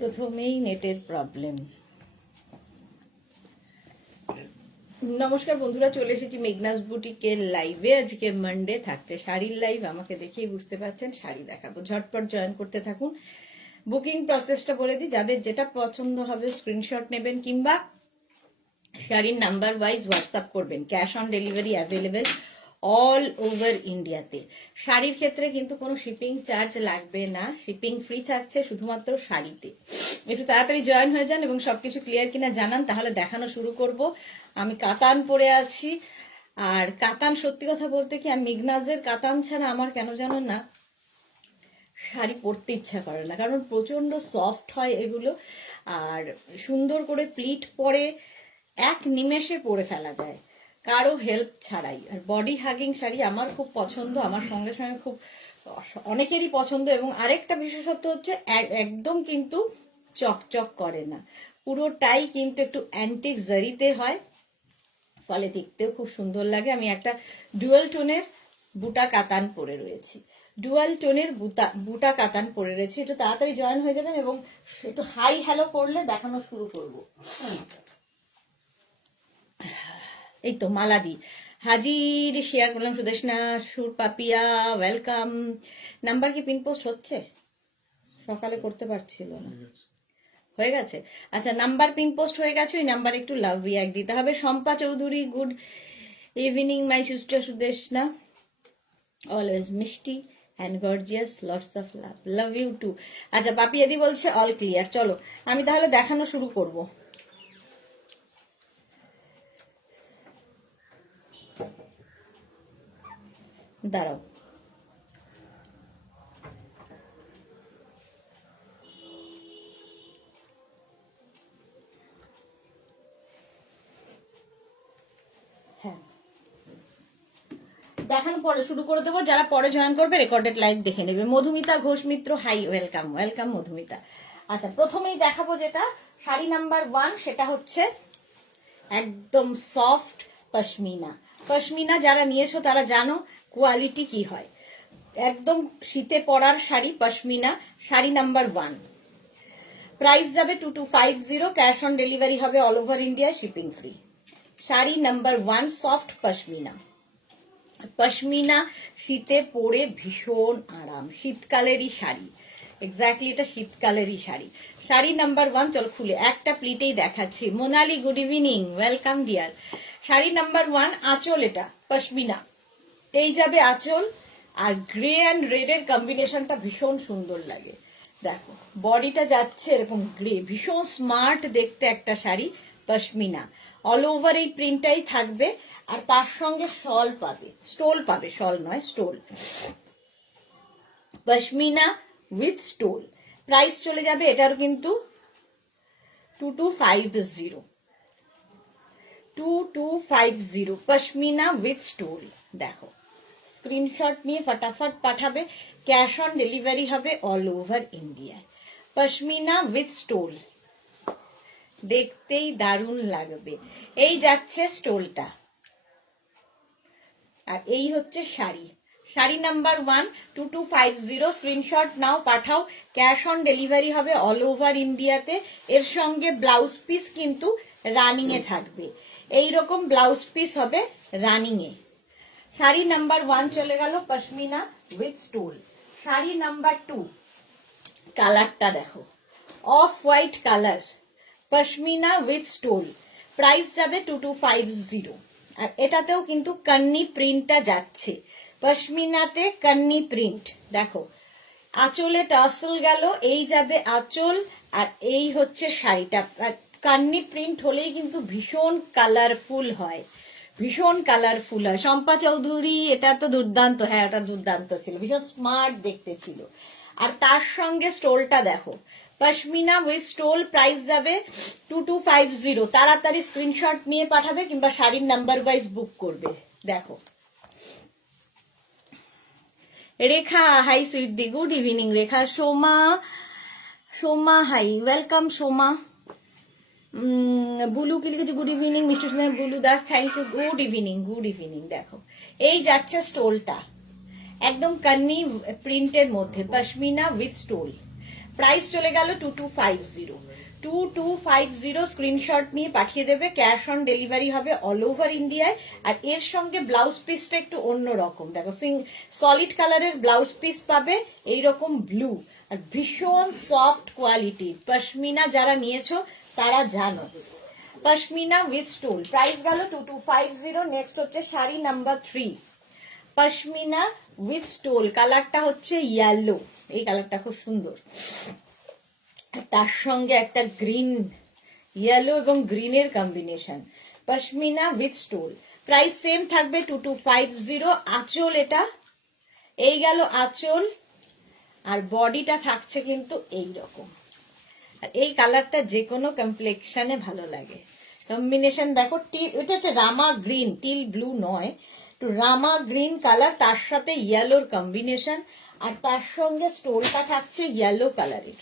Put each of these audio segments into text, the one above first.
প্রথমেই নেটের প্রবলেম। নমস্কার বন্ধুরা, চলে এসেছি মেঘনাস বুটিকের লাইভে। আজকে মানডে, থাকছে শাড়ির লাইভ। আমাকে দেখেই বুঝতে পারছেন শাড়ি দেখাবো। ঝটপট জয়েন করতে থাকুন। বুকিং প্রসেসটা বলে দিই, যাদের যেটা পছন্দ হবে স্ক্রিনশট নেবেন কিংবা শাড়ির নাম্বার ওয়াইজ হোয়াটসঅ্যাপ করবেন। Cash on delivery available all over ইন্ডিয়াতে। শাড়ির ক্ষেত্রে কিন্তু কোনো শিপিং চার্জ লাগবে না, শিপিং ফ্রি থাকছে শুধুমাত্র শাড়িতে। একটু তাড়াতাড়ি জয়েন হয়ে যান এবং সবকিছু ক্লিয়ার কিনা জানান, তাহলে দেখানো শুরু করব। আমি কাতান পরে আছি, আর কাতান সত্যি কথা বলতে কি, আমি মেঘনাজের কাতান ছাড়া আমার কেন জানো না শাড়ি পরতে ইচ্ছা করে না, কারণ প্রচন্ড সফট হয় এগুলো, আর সুন্দর করে প্লিট পরে এক নিমেষে পরে ফেলা যায় কারো হেল্প ছাড়াই। আর বডি হাগিং শাড়ি আমার খুব পছন্দ, আমার সঙ্গে সঙ্গে খুব অনেকেরই পছন্দ। এবং আরেকটা বিশেষত্ব হচ্ছে একদম কিন্তু চকচক করে না, পুরোটাই কিন্তু একটু অ্যান্টিক জারিতে হয়, ফলে দেখতেও খুব সুন্দর লাগে। আমি একটা ডুয়াল টোনের বুটা কাতান পরে রয়েছি, ডুয়াল টোনের বুটা কাতান পরে রয়েছি। একটু তাড়াতাড়ি জয়েন হয়ে যাবেন এবং একটু হাই হ্যালো করলে দেখানো শুরু করব। এই তো মালাদি হাজির শেয়ার করলাম। সুদেশনা সুর পাপিয়া ওয়েলকাম। নাম্বার কি পিন পোস্ট হচ্ছে? সকালে করতে পারছিল না, হয়ে গেছে। আচ্ছা, নাম্বার পিন পোস্ট হয়ে গেছে, ওই নাম্বার একটু লাভ রিয়াক্ট দিতে হবে। Shampa Chowdhury good evening my sister Sudeshna, always মিষ্টি and gorgeous, lots of love, love you too. আচ্ছা, পাপিয়াদি বলছে অল ক্লিয়ার। চলো আমি তাহলে দেখানো শুরু করব। দাঁড়াও, হ্যাঁ দেখানো পরে শুরু করে দেবো। যারা পরে জয়েন করবে রেকর্ডেড লাইভ দেখে নেবে। মধুমিতা ঘোষ মিত্র হাই, ওয়েলকাম ওয়েলকাম মধুমিতা। আচ্ছা, প্রথমেই দেখাবো যেটা শাড়ি নাম্বার 1, সেটা হচ্ছে একদম সফট পশমিনা। পশমিনা যারা নিয়েছো তারা জানো কোয়ালিটি কি হয়। একদম শীতে পরার শাড়ি পশমিনা, শাড়ি নাম্বার 1। প্রাইস যাবে 2250, ক্যাশ অন ডেলিভারি হবে all over India, shipping free. Sari number 1 soft pashmina. Pashmina শীতে পরে ভীষণ আরাম, শীতকালেরই শাড়ি, এক্স্যাক্টলি এটা শীতকালেরই শাড়ি। শাড়ি নাম্বার 1, চলো খুলে একটা প্লিটেই দেখাচ্ছি। Monali good evening, welcome deer. Sari number 1, আঁচল এটা পশমিনা, এই যাবে আঁচল, আর গ্রে অ্যান্ড রেড এর কম্বিনেশনটা ভীষণ সুন্দর লাগে। দেখো বডিটা যাচ্ছে এরকম গ্রে, ভীষণ স্মার্ট দেখতে একটা শাড়ি পশমিনা। অল ওভার এই প্রিন্টটাই থাকবে, আর তার সঙ্গে শল পাবে, স্টোল পাবে, শল নয় stole. Pashmina with stole. Price চলে যাবে এটার কিন্তু 2250, 2250 পশমিনা উইথ স্টোল। দেখো স্ক্রিনশট নিয়ে ফটাফট পাঠাবে, ক্যাশ অন ডেলিভারি হবে all over India. Pashmina with stole, দেখতেই দারুণ লাগবে। এই যাচ্ছে স্টোলটা, আর এই হচ্ছে শাড়ি। শাড়ি নাম্বার 1 2250, স্ক্রিনশট নাও, পাঠাও, ক্যাশ অন ডেলিভারি হবে অল ওভার ইন্ডিয়াতে। এর সঙ্গে ব্লাউজ পিস কিন্তু রানিং এ থাকবে, এইরকম ব্লাউজ পিস হবে রানিং এ। শাড়ি নাম্বার 1 চলে গেল pashmina with stole. Sari number 2, কালারটা দেখো, off white colour, pashmina with stole. Price যাবে 2250, আর এটাতেও কিন্তু কান্নি প্রিন্টটা যাচ্ছে, পশমিনাতে কান্নি প্রিন্ট। দেখো আঁচলে টাসেল গেল, এই যাবে আঁচল, আর এই হচ্ছে শাড়িটা। আর কান্নি প্রিন্ট হলেই কিন্তু ভীষণ কালারফুল হয়, ভীষণ কালারফুল হয়। শম্পা চৌধুরী এটা তো দুর্দান্ত, হ্যাঁ ওটা দুর্দান্ত ছিল, ভীষণ স্মার্ট দেখতে ছিল। আর তার সঙ্গে স্টোলটা দেখো, পশমিনা উইথ স্টোল। প্রাইস যাবে 2250, তাড়াতাড়ি স্ক্রিনশট নিয়ে পাঠাবে কিংবা শাড়ির নাম্বার ওয়াইজ বুক করবে। দেখো Rekha hi sweetie, good evening Rekha. Soma hi, welcome Soma. Bulu কি লিখেছে গুড ইভিনিং, মিষ্টি সুন্দর Bulu Das, thank you, good evening good evening. দেখো এই যাচ্ছে স্টোলটা, একদম কান্নি প্রিন্টের মধ্যে, পশমিনা উইথ স্টোল। প্রাইস চলে গেল 2250। 2250 স্ক্রিনশট নিয়ে পাঠিয়ে দেবে, ক্যাশ অন ডেলিভারি হবে অল ওভার ইন্ডিয়ায়। আর এর সঙ্গে ব্লাউজ পিসটা একটু অন্য রকম, দেখো সলিড কালারের ব্লাউজ পিস পাবে, এইরকম ব্লু, আর ভীষণ সফট কোয়ালিটি। পশমিনা যারা নিয়েছো তারা জানো, পশমিনা উইথ স্টোল। প্রাইস গেল 2250। নেক্সট হচ্ছে sari number 3, pashmina with stole. কালারটা হচ্ছে ইয়েলো, এই কালারটা খুব সুন্দর, তার সঙ্গে একটা গ্রিন, ইয়েলো এবং গ্রিনের combination. Pashmina with stole, price same থাকবে 2250। আঁচল এটা, এই গেল আঁচল, আর বডিটা থাকছে কিন্তু এই রকম। আর এই কালারটা যে কোনো কমপ্লেক্সনে ভালো লাগে। কম্বিনেশন দেখো, এটা হচ্ছে রামা গ্রিন, টিল ব্লু নয়, একটু রামা গ্রিন কালার, তার সাথে ইয়েলোর কম্বিনেশন, আর তার সঙ্গে স্টোলটা থাকছে ইয়েলো কালারের।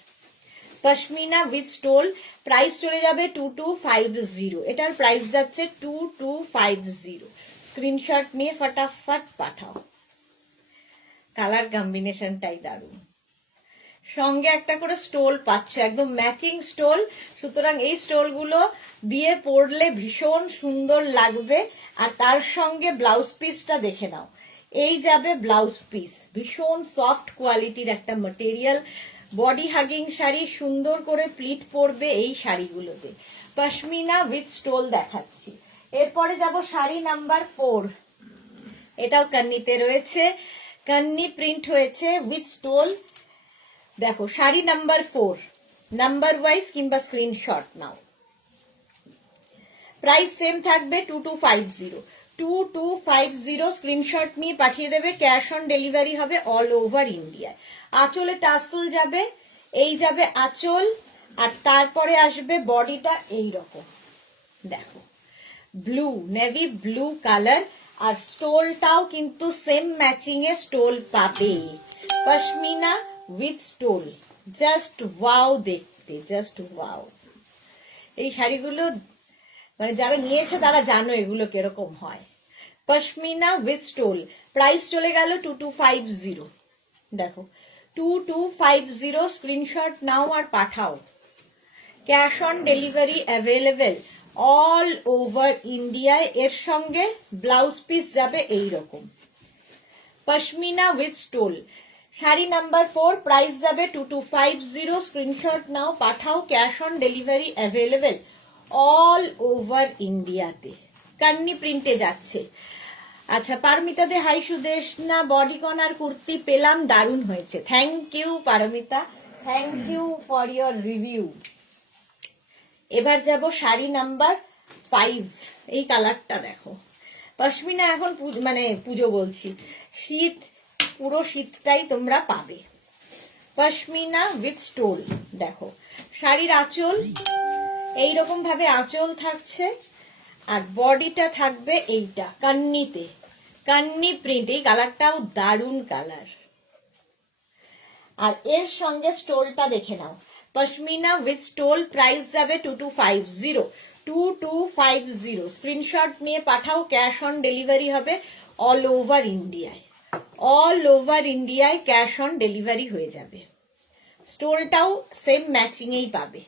পশমিনা উইথ স্টোল, প্রাইস চলে যাবে 2250। এটার প্রাইস যাচ্ছে 2250। স্ক্রিনশট নিয়ে ফটাফট পাঠাও, কালার কম্বিনেশনটাই দারুণ। সঙ্গে একটা করে স্টোল পাচ্ছে, একদম ম্যাচিং স্টোল, সুতরাং এই স্টোলগুলো দিয়ে পরলে ভীষণ সুন্দর লাগবে। আর তার সঙ্গে ব্লাউজ পিসটা দেখে নাও, এই যাবে ব্লাউজ পিস, ভীষণ সফট কোয়ালিটির একটা মেটেরিয়াল, বডি হাগিং শাড়ি, সুন্দর করে প্লিট পরবে এই শাড়িগুলোতে। পশমিনা উইথ স্টোল দেখাচ্ছি। এরপরে যাব শাড়ি নাম্বার 4, এটাও কান্নিতে রয়েছে, কান্নি প্রিন্ট হয়েছে উইথ স্টোল। দেখো শাড়ি নাম্বার 4, নাম্বার ওয়াইজ কিংবা স্ক্রিনশট নাও। প্রাইস সেম থাকবে 2250। 2250 স্ক্রিনশট নিয়ে পাঠিয়ে দেবে, ক্যাশ অন ডেলিভারি হবে অল ওভার ইন্ডিয়ায়। আঁচলে টাসল যাবে, এই যাবে আঁচল, আর তারপরে আসবে বডিটা এই রকম, দেখো ব্লু, নেভি ব্লু কালার, আর স্টোলটাও কিন্তু সেম ম্যাচিং এ স্টোল পাবে। Pashmina with stole, just wow দেখতে, জাস্ট ওয়াও। এই শাড়িগুলো মানে যারা নিয়েছে তারা জানো এগুলো কিরকম হয়। পশমিনা উইথ স্টোল, প্রাইস চলে গেল 2250। দেখো 2250, স্ক্রিনশট নাও আর পাঠাও, cash on delivery available all over ইন্ডিয়ায়। এর সঙ্গে ব্লাউজ পিস যাবে এই রকম। Pashmina with stole, sari number 4, price যাবে 2250। স্ক্রিনশট নাও পাঠাও, cash on delivery available all over ইন্ডিয়াতে। কান্নি প্রিন্টে যাচ্ছে। আচ্ছা, পারমিতা দে হাই সুদেশনা বডিকন আর কুর্তি পেলাম, দারুণ হয়েছে, thank you Paromita, thank you for your review. এবার যাব শাড়ি নাম্বার 5, এই কালারটা দেখো। পশমিনা এখন মানে পুজো বলছি, শীত, পুরো শীতটাই তোমরা পাবে। পশমিনা উইথ স্টোল, দেখো শাড়ির আঁচল এইরকম ভাবে আঁচল থাকছে, আর বডিটা থাকবে এইটা কান্নিতে, কান্নি প্রিন্ট, এই কালারটাও দারুণ কালার। আর এর সঙ্গে স্টোলটা দেখে নাও, পশমিনা উইথ স্টোল, প্রাইস যাবে 2250। 2250 স্ক্রিনশট নিয়ে পাঠাও, ক্যাশ অন ডেলিভারি হবে অল ওভার ইন্ডিয়ায়, অল ওভার ইন্ডিয়ায় ক্যাশ অন ডেলিভারি হয়ে যাবে। স্টোলটাও সেম ম্যাচিং এই পাবে।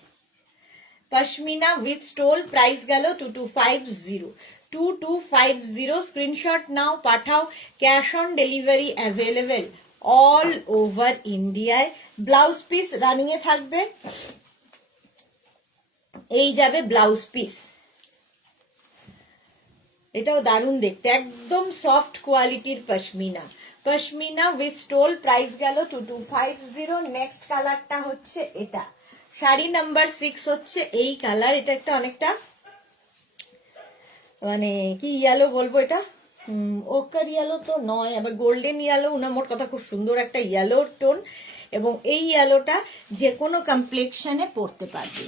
পশমিনা উইথ স্টোল, প্রাইস গেল 2250। 2250 স্ক্রিনশট নাও পাঠাও, cash on delivery available all over ইন্ডিয়ায়। ব্লাউজ পিস রানিং এ থাকবে, এই যাবে ব্লাউজ পিস, এটাও দারুণ দেখতে, একদম সফট কোয়ালিটির pashmina. Pashmina with stole, price গেল 2250। নেক্সট কালারটা হচ্ছে এটা, শাড়ি নাম্বার 6 হচ্ছে এই কালার। এটা একটা অনেকটা মানে কি ইয়েলো বলবো, এটা ওকার ইয়েলো তো নয়, আবার গোল্ডেন ইয়েলো, উনা মোট কথা খুব সুন্দর একটা ইয়েলো টোন, এবং এই ইয়েলোটা যে কোনো কমপ্লেক্সনে পরতে পারবে।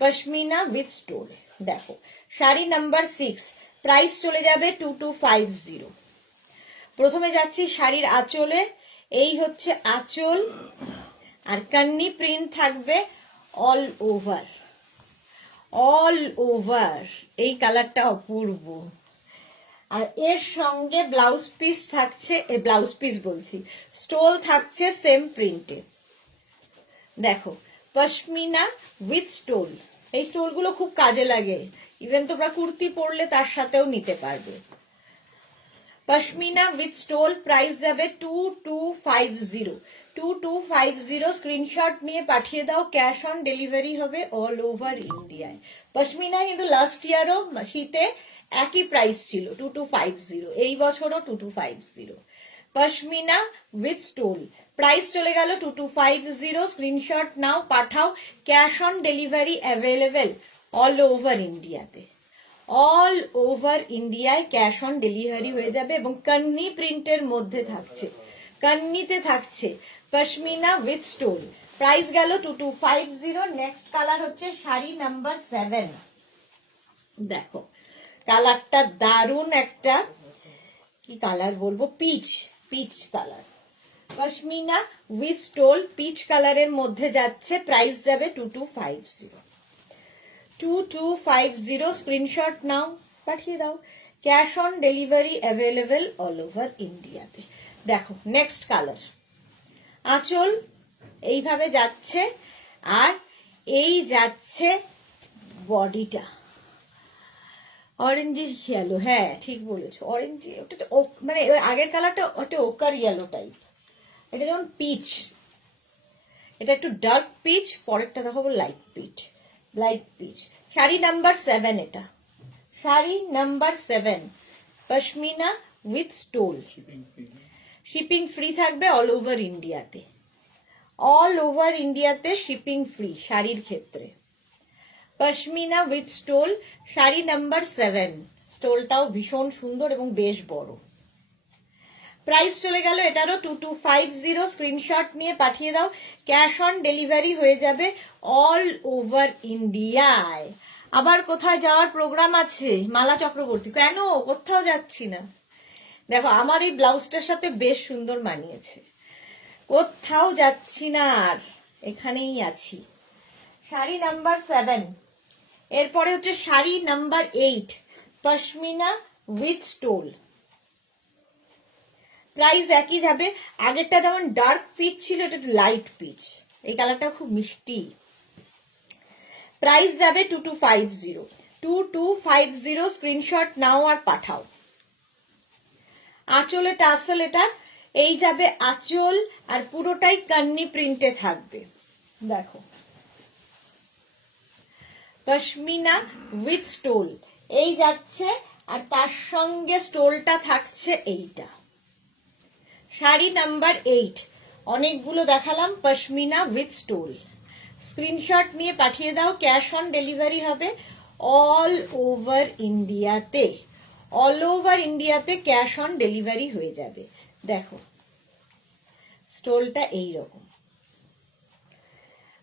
পশমিনা উইথ স্টোল, দেখো শাড়ি নাম্বার 6, প্রাইস চলে যাবে 2250। প্রথমে যাচ্ছি শাড়ির আঁচলে, এই হচ্ছে আঁচল, আর কান্নি প্রিন্ট থাকবে অল ওভার, অল ওভার, এই কালারটা অপূর্ব। আর এর সঙ্গে ব্লাউজ পিস থাকছে, ব্লাউজ পিস বলছি, স্টোল থাকছে সেম প্রিন্টে, দেখো পশমিনা উইথ স্টোল, এই স্টোলগুলো খুব কাজে লাগে, ইভেন তোমরা কুর্তি পরলে তার সাথেও নিতে পারবে। পশমিনা উইথ স্টোল, প্রাইস যাবে 2250। 2250 স্ক্রিনশট নিয়ে পাঠিয়ে দাও, ক্যাশ অন ডেলিভারি হবে অল ওভার ইন্ডিয়ায়। পশমিনা কিন্তু লাস্ট ইয়ারও শীতে একই প্রাইস ছিল 2250, এই বছরও 2250। পশমিনা উইথ স্টোল, প্রাইস চলে গেল 2250, স্ক্রিনশট নাও পাঠাও, cash on delivery available all over ইন্ডিয়াতে। অল ওভার ইন্ডিয়ায় ক্যাশ অন ডেলিভারি হয়ে যাবে এবং কান্নি প্রিন্টের মধ্যে থাকছে, কান্নিতে থাকছে পশমিনা উইথ স্টোল, প্রাইস গেল 2250। নেক্সট কালার হচ্ছে শাড়ি নাম্বার 7। দেখো কালারটা দারুন একটা, কি কালার বলবো, peach peach colour, pashmina with stole peach কালারের মধ্যে যাচ্ছে, প্রাইস যাবে 2250। 2250 স্ক্রিনশট নাও পাঠিয়ে দাও, cash on delivery available all over ইন্ডিয়াতে। দেখো নেক্সট কালার, আঁচল এইভাবে যাচ্ছে আর এই যাচ্ছে বডিটা অরেঞ্জ ইয়েলো, হ্যাঁ ঠিক বলেছো অরেঞ্জ, ওটা তো মানে আগের কালারটা ওটা ওকার ইয়েলো টাইপ, এটা যেমন পিচ, এটা একটু ডার্ক পিচ, পরেরটা দেখাবো light pitch, light pitch. Sari number 7, এটা sari number 7, pashmina with stole, shipping free থাকবে অল ওভার ইন্ডিয়াতে, অল ওভার ইন্ডিয়াতে শিপিং ফ্রি শাড়ির ক্ষেত্রে। Pashmina with stole, sari number 7, স্টোলটাও ভীষণ সুন্দর এবং বেশ বড়। প্রাইস চলে গেল এটারও 2250, স্ক্রিনশট নিয়ে পাঠিয়ে দাও, ক্যাশ অন ডেলিভারি হয়ে যাবে অল ওভার ইন্ডিয়ায়। আবার কোথায় যাওয়ার প্রোগ্রাম আছে মালা চক্রবর্তী? কেন, কোথাও যাচ্ছি না। দেখো আমার এই ব্লাউজটার সাথে বেশ সুন্দর মানিয়েছে, কোথাও যাচ্ছি না আর, এখানেই আছি। শাড়ি নাম্বার 7, এরপরে হচ্ছে sari number 8, pashmina with stole, price একই যাবে, আগেরটা যেমন ডার্ক পিচ ছিল, এটা একটু লাইট পিচ, এই কালারটা খুব মিষ্টি। প্রাইস যাবে 2250, 2250 স্ক্রিনশট নাও আর পাঠাও। আঁচলে টাসেল, এটা এই যাবে আঁচল আর পুরোটাই কান্নি প্রিন্টে থাকবে। দেখো পশমিনা উইথ স্টোল এই যাচ্ছে আর তার সঙ্গে স্টোলটা থাকছে এইটা। শাড়ি নাম্বার 8, অনেকগুলো দেখালাম, পশমিনা উইথ স্টোল, স্ক্রিনশট নিয়ে পাঠিয়ে দাও, ক্যাশ অন ডেলিভারি হবে অল ওভার ইন্ডিয়াতে, অল ওভার ইন্ডিয়াতে ক্যাশ অন ডেলিভারি হয়ে যাবে। দেখো স্টোলটা এইরকম,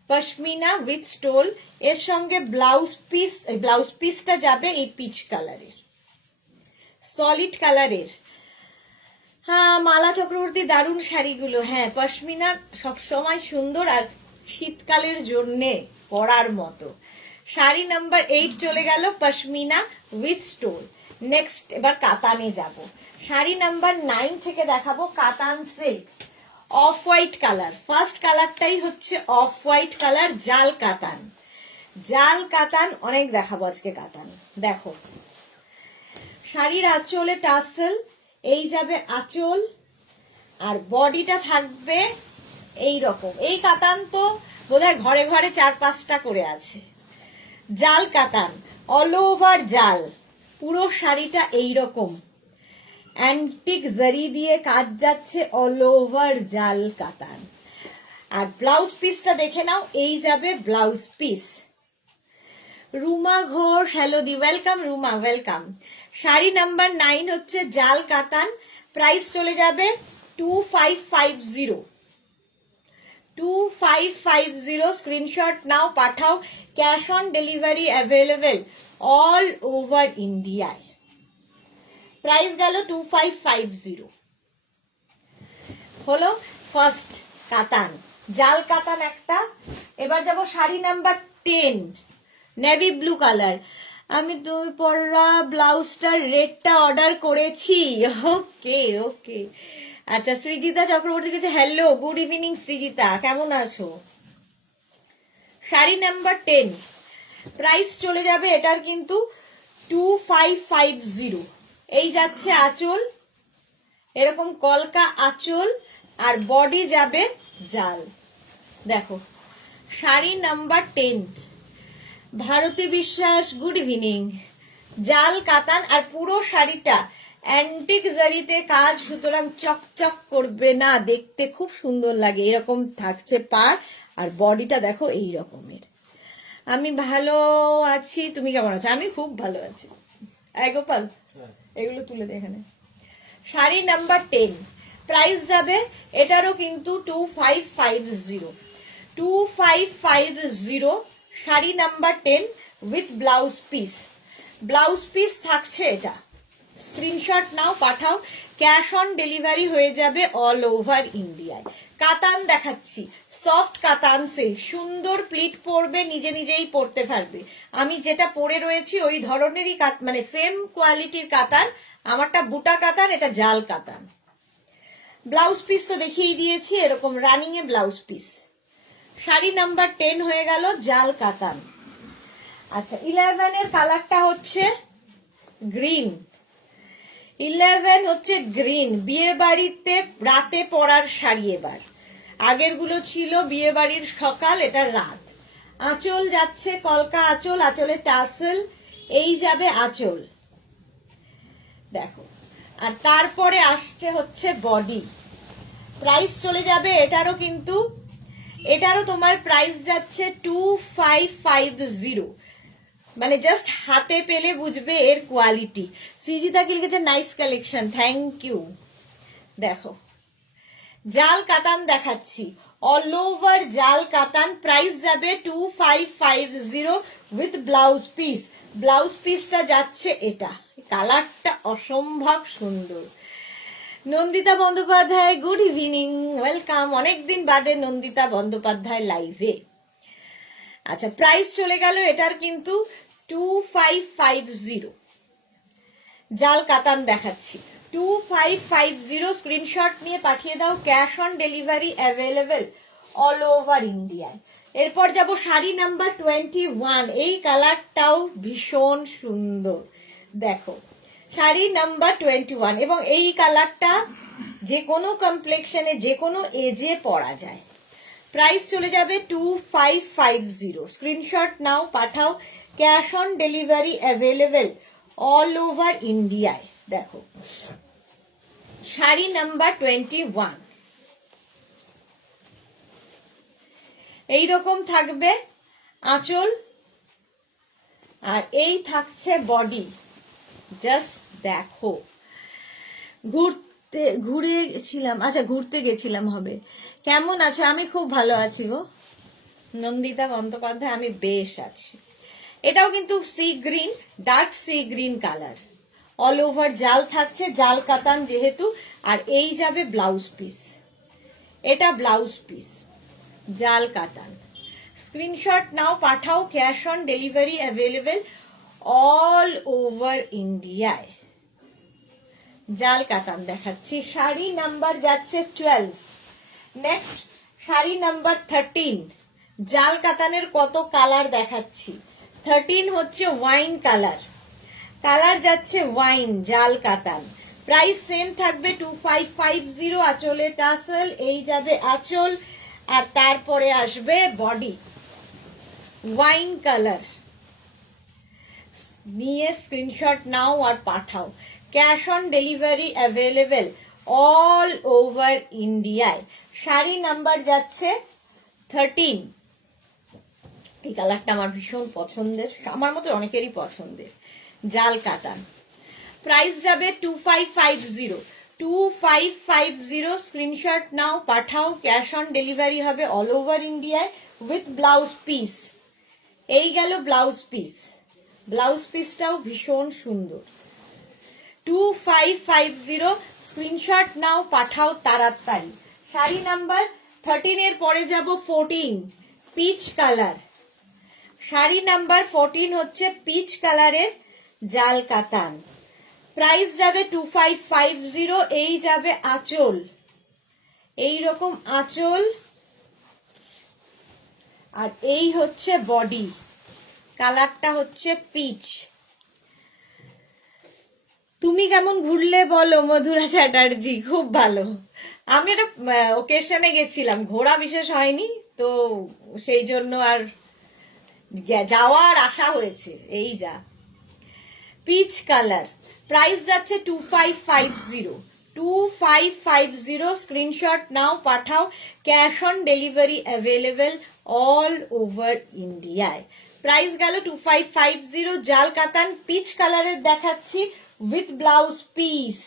পশমিনা উইথ স্টোল, এর সঙ্গে ব্লাউজ পিস, ব্লাউজ পিসটা যাবে এই পিচ কালারের, সলিড কালারের। হ্যাঁ মালা চক্রবর্তী দারুণ শাড়িগুলো, হ্যাঁ পশমিনা সবসময় সুন্দর আর শীতকালের জন্যে পরার মতো। শাড়ি নাম্বার 8 চলে গেল, পশমিনা উইথ স্টোল। নেক্সট এবার কাতানে যাব, শাড়ি নাম্বার 9 থেকে দেখাবো কাতান silk, off white colour, first কালারটাই হচ্ছে অফ হোয়াইট কালার, জাল কাতান, জাল কাতান অনেক দেখাবো আজকে কাতান। দেখো শাড়ির আঁচলে টাসেল, এই যাবে আঁচল আর বডিটা থাকবে এই রকম, এই কাতান তো বোধহয় ঘরে ঘরে 4-5টা করে আছে, জাল কাতান অল ওভার জাল, পুরো শাড়িটা এইরকম অ্যান্টিক জারি দিয়ে কাজ যাচ্ছে, অল ওভার জাল কাতান। আর ব্লাউজ পিসটা দেখে নাও, এই যাবে blouse piece. Ruma Ghosh, hello দি, ওয়েলকাম রুমা, ওয়েলকাম। শাড়ি নাম্বার 9 হচ্ছে জাল কাতান, প্রাইস চলে যাবে 2550, 2550 স্ক্রিনশট নাও পাঠাও, cash on delivery available all over ইন্ডিয়ায়। প্রাইস গেল 2550, হলো ফার্স্ট কাতান, জাল কাতান একটা। এবার যাব sari number 10, navy blue colour. আমি তুমি পরা ব্লাউজটার রেডটা অর্ডার করেছি, ওকে ওকে, আচ্ছা। সৃজিতা চক্রবর্তী কিছু, হ্যালো গুড ইভিনিং সৃজিতা, কেমন আছো? শাড়ি নাম্বার 10, প্রাইস চলে যাবে এটার কিন্তু 2550। এই যাচ্ছে আঁচল, এরকম কলকা আঁচল, আর বডি যাবে জাল। দেখো শাড়ি নাম্বার 10, ভারতী বিশ্বাস, গুড ইভিনিং। জাল কাতান, আর পুরো শাড়িটা অ্যান্টিক জারিতে কাজ, সুতরাং চকচক করবে না, দেখতে খুব সুন্দর লাগে। এরকম থাকছে পার, আর বডিটা দেখো এই রকমের। আমি ভালো আছি, তুমি কেমন আছো? আমি খুব ভালো আছি। গোপাল, এগুলো তুলে দে এখানে। শাড়ি নাম্বার 10, প্রাইস যাবে এটারও কিন্তু 2550। Sari number 10 with blouse piece. Blouse piece থাকছে এটা। স্ক্রিনশট নাও, পাঠাও। ক্যাশ অন ডেলিভারি হয়ে যাবে অল ওভার ইন্ডিয়ায়। কাতান দেখাচ্ছি, সফট কাতান সিল্ক, সুন্দর প্লিট পরবে, নিজে নিজেই পরতে পারবে। আমি যেটা পরে রয়েছি ওই ধরনেরই মানে সেম কোয়ালিটির কাতান। আমারটা বুটা কাতান, এটা জাল কাতান। ব্লাউজ পিস তো দেখিয়ে দিয়েছি, এরকম রানিং এ ব্লাউজ পিস। শাড়ি নাম্বার 10 হয়ে গেল জাল কাতান। আচ্ছা, 11 এর কালারটা হচ্ছে গ্রিন। 11 হচ্ছে গ্রিন, বিয়ে বাড়িতে রাতে পরার শাড়ি। এবার আগের গুলো ছিল বিয়ে বাড়ির সকাল, এটা রাত। আঁচল যাচ্ছে কলকা আঁচল, আঁচলে টাসেল, এই যাবে আঁচল, দেখো। আর তারপরে আসছে হচ্ছে বডি। প্রাইস চলে যাবে এটারও কিন্তু, এটারও তোমার প্রাইস যাচ্ছে 2550। মানে জাস্ট হাতে পেলে বুঝবে এর কোয়ালিটি। সৃজিতাকে লিখেছে নাইস কালেকশন, থ্যাংক ইউ। দেখো জাল কাতান দেখাচ্ছি, অল ওভার জাল কাতান। প্রাইস যাবে 2550 উইথ ব্লাউজ পিস। ব্লাউজ পিসটা যাচ্ছে এটা, কালারটা অসম্ভব সুন্দর। Nandita Bandyopadhyay, good evening, welcome. অনেকদিন বাদে নন্দিতা বন্দ্যোপাধ্যায় লাইভে। আচ্ছা, প্রাইস চলে গেল এটার কিন্তু 2550। জাল কাতান দেখাচ্ছি 2550। স্ক্রিনশট নিয়ে পাঠিয়ে দাও। Cash on delivery available all over ইন্ডিয়ায়। এরপর যাব শাড়ি নাম্বার 21। এই কালারটাও ভীষণ সুন্দর, দেখো শাড়ি নাম্বার 21। এবং এই কালারটা যে কোনো কমপ্লেক্সনে, যে কোনো এজে পরা যায়। প্রাইস চলে যাবে 2550। স্ক্রিনশট নাও, পাঠাও। Cash on delivery available all over ইন্ডিয়ায়। দেখো শাড়ি নাম্বার 21 এইরকম থাকবে আঁচল, আর এই থাকছে বডি। জাস্ট দেখো, ঘুরতে গেছিলাম হবে। কেমন আছো? আমি খুব ভালো আছি গো নন্দিতা বন্দ্যোপাধ্যায়, আমি বেশ আছি। এটাও কিন্তু sea green, dark sea green colour. All over জাল থাকছে, জাল কাতান যেহেতু। আর এই যাবে ব্লাউজ পিস, এটা ব্লাউজ পিস, জাল কাতান। স্ক্রিনশট নাও, পাঠাও। Cash on delivery available all over ইন্ডিয়ায়। জাল কাতান দেখাচ্ছি। শাড়ি নাম্বার যাচ্ছে 12। Next sari number 13। জাল কাতানের কত কালার দেখাচ্ছি। 13 হচ্ছে ওয়াইন কালার, কালার যাচ্ছে ওয়াইন, জাল কাতান। প্রাইস সেম থাকবে 2550। আঁচলে টাসেল, এই যাবে আঁচল, আর তারপরে আসবে বডি। ওয়াইন কালার নিয়ে স্ক্রিনশট নাও আর পাঠাও। Cash on delivery available all over ইন্ডিয়ায়। শাড়ি নাম্বার যাচ্ছে 13। এই কালারটা আমার ভীষণ পছন্দের, আমার মতো অনেকেরই পছন্দের, জাল কাতান। প্রাইস যাবে 2550। 2550। স্ক্রিনশট নাও, পাঠাও। ক্যাশ অন ডেলিভারি হবে অল ওভার ইন্ডিয়ায় উইথ ব্লাউজ পিস। এই গেল ব্লাউজ পিস। ব্লাউজ পিসটাও ভীষণ সুন্দর। 2550। স্ক্রিনশট নাও, পাঠাও তাড়াতাড়ি। শাড়ি নাম্বার 13 এর পরে যাব 14, পিচ কালার। শাড়ি নাম্বার 14 হচ্ছে পিচ কালারের জাল কাতান। প্রাইস যাবে 2550। এই যাবে আঁচল, এই রকম আঁচল, আর এই হচ্ছে বডি, কালারটা হচ্ছে পিচ। তুমি কেমন ঘুরলে বলো মধুরা চ্যাটার্জি? খুব ভালো। আমি একটা ওকেশনে গেছিলাম, ঘোরা বিশেষ হয়নি তো, সেই জন্য আর যাওয়ার আশা হয়েছে। এই যা পিচ কালার, প্রাইস যাচ্ছে 2550। 2550, স্ক্রিনশট নাও, পাঠাও। Cash on delivery available all over ইন্ডিয়ায়। প্রাইস গেল 2550। জাল কাতান পিচ কালারের দেখাচ্ছি উইথ ব্লাউজ পিস।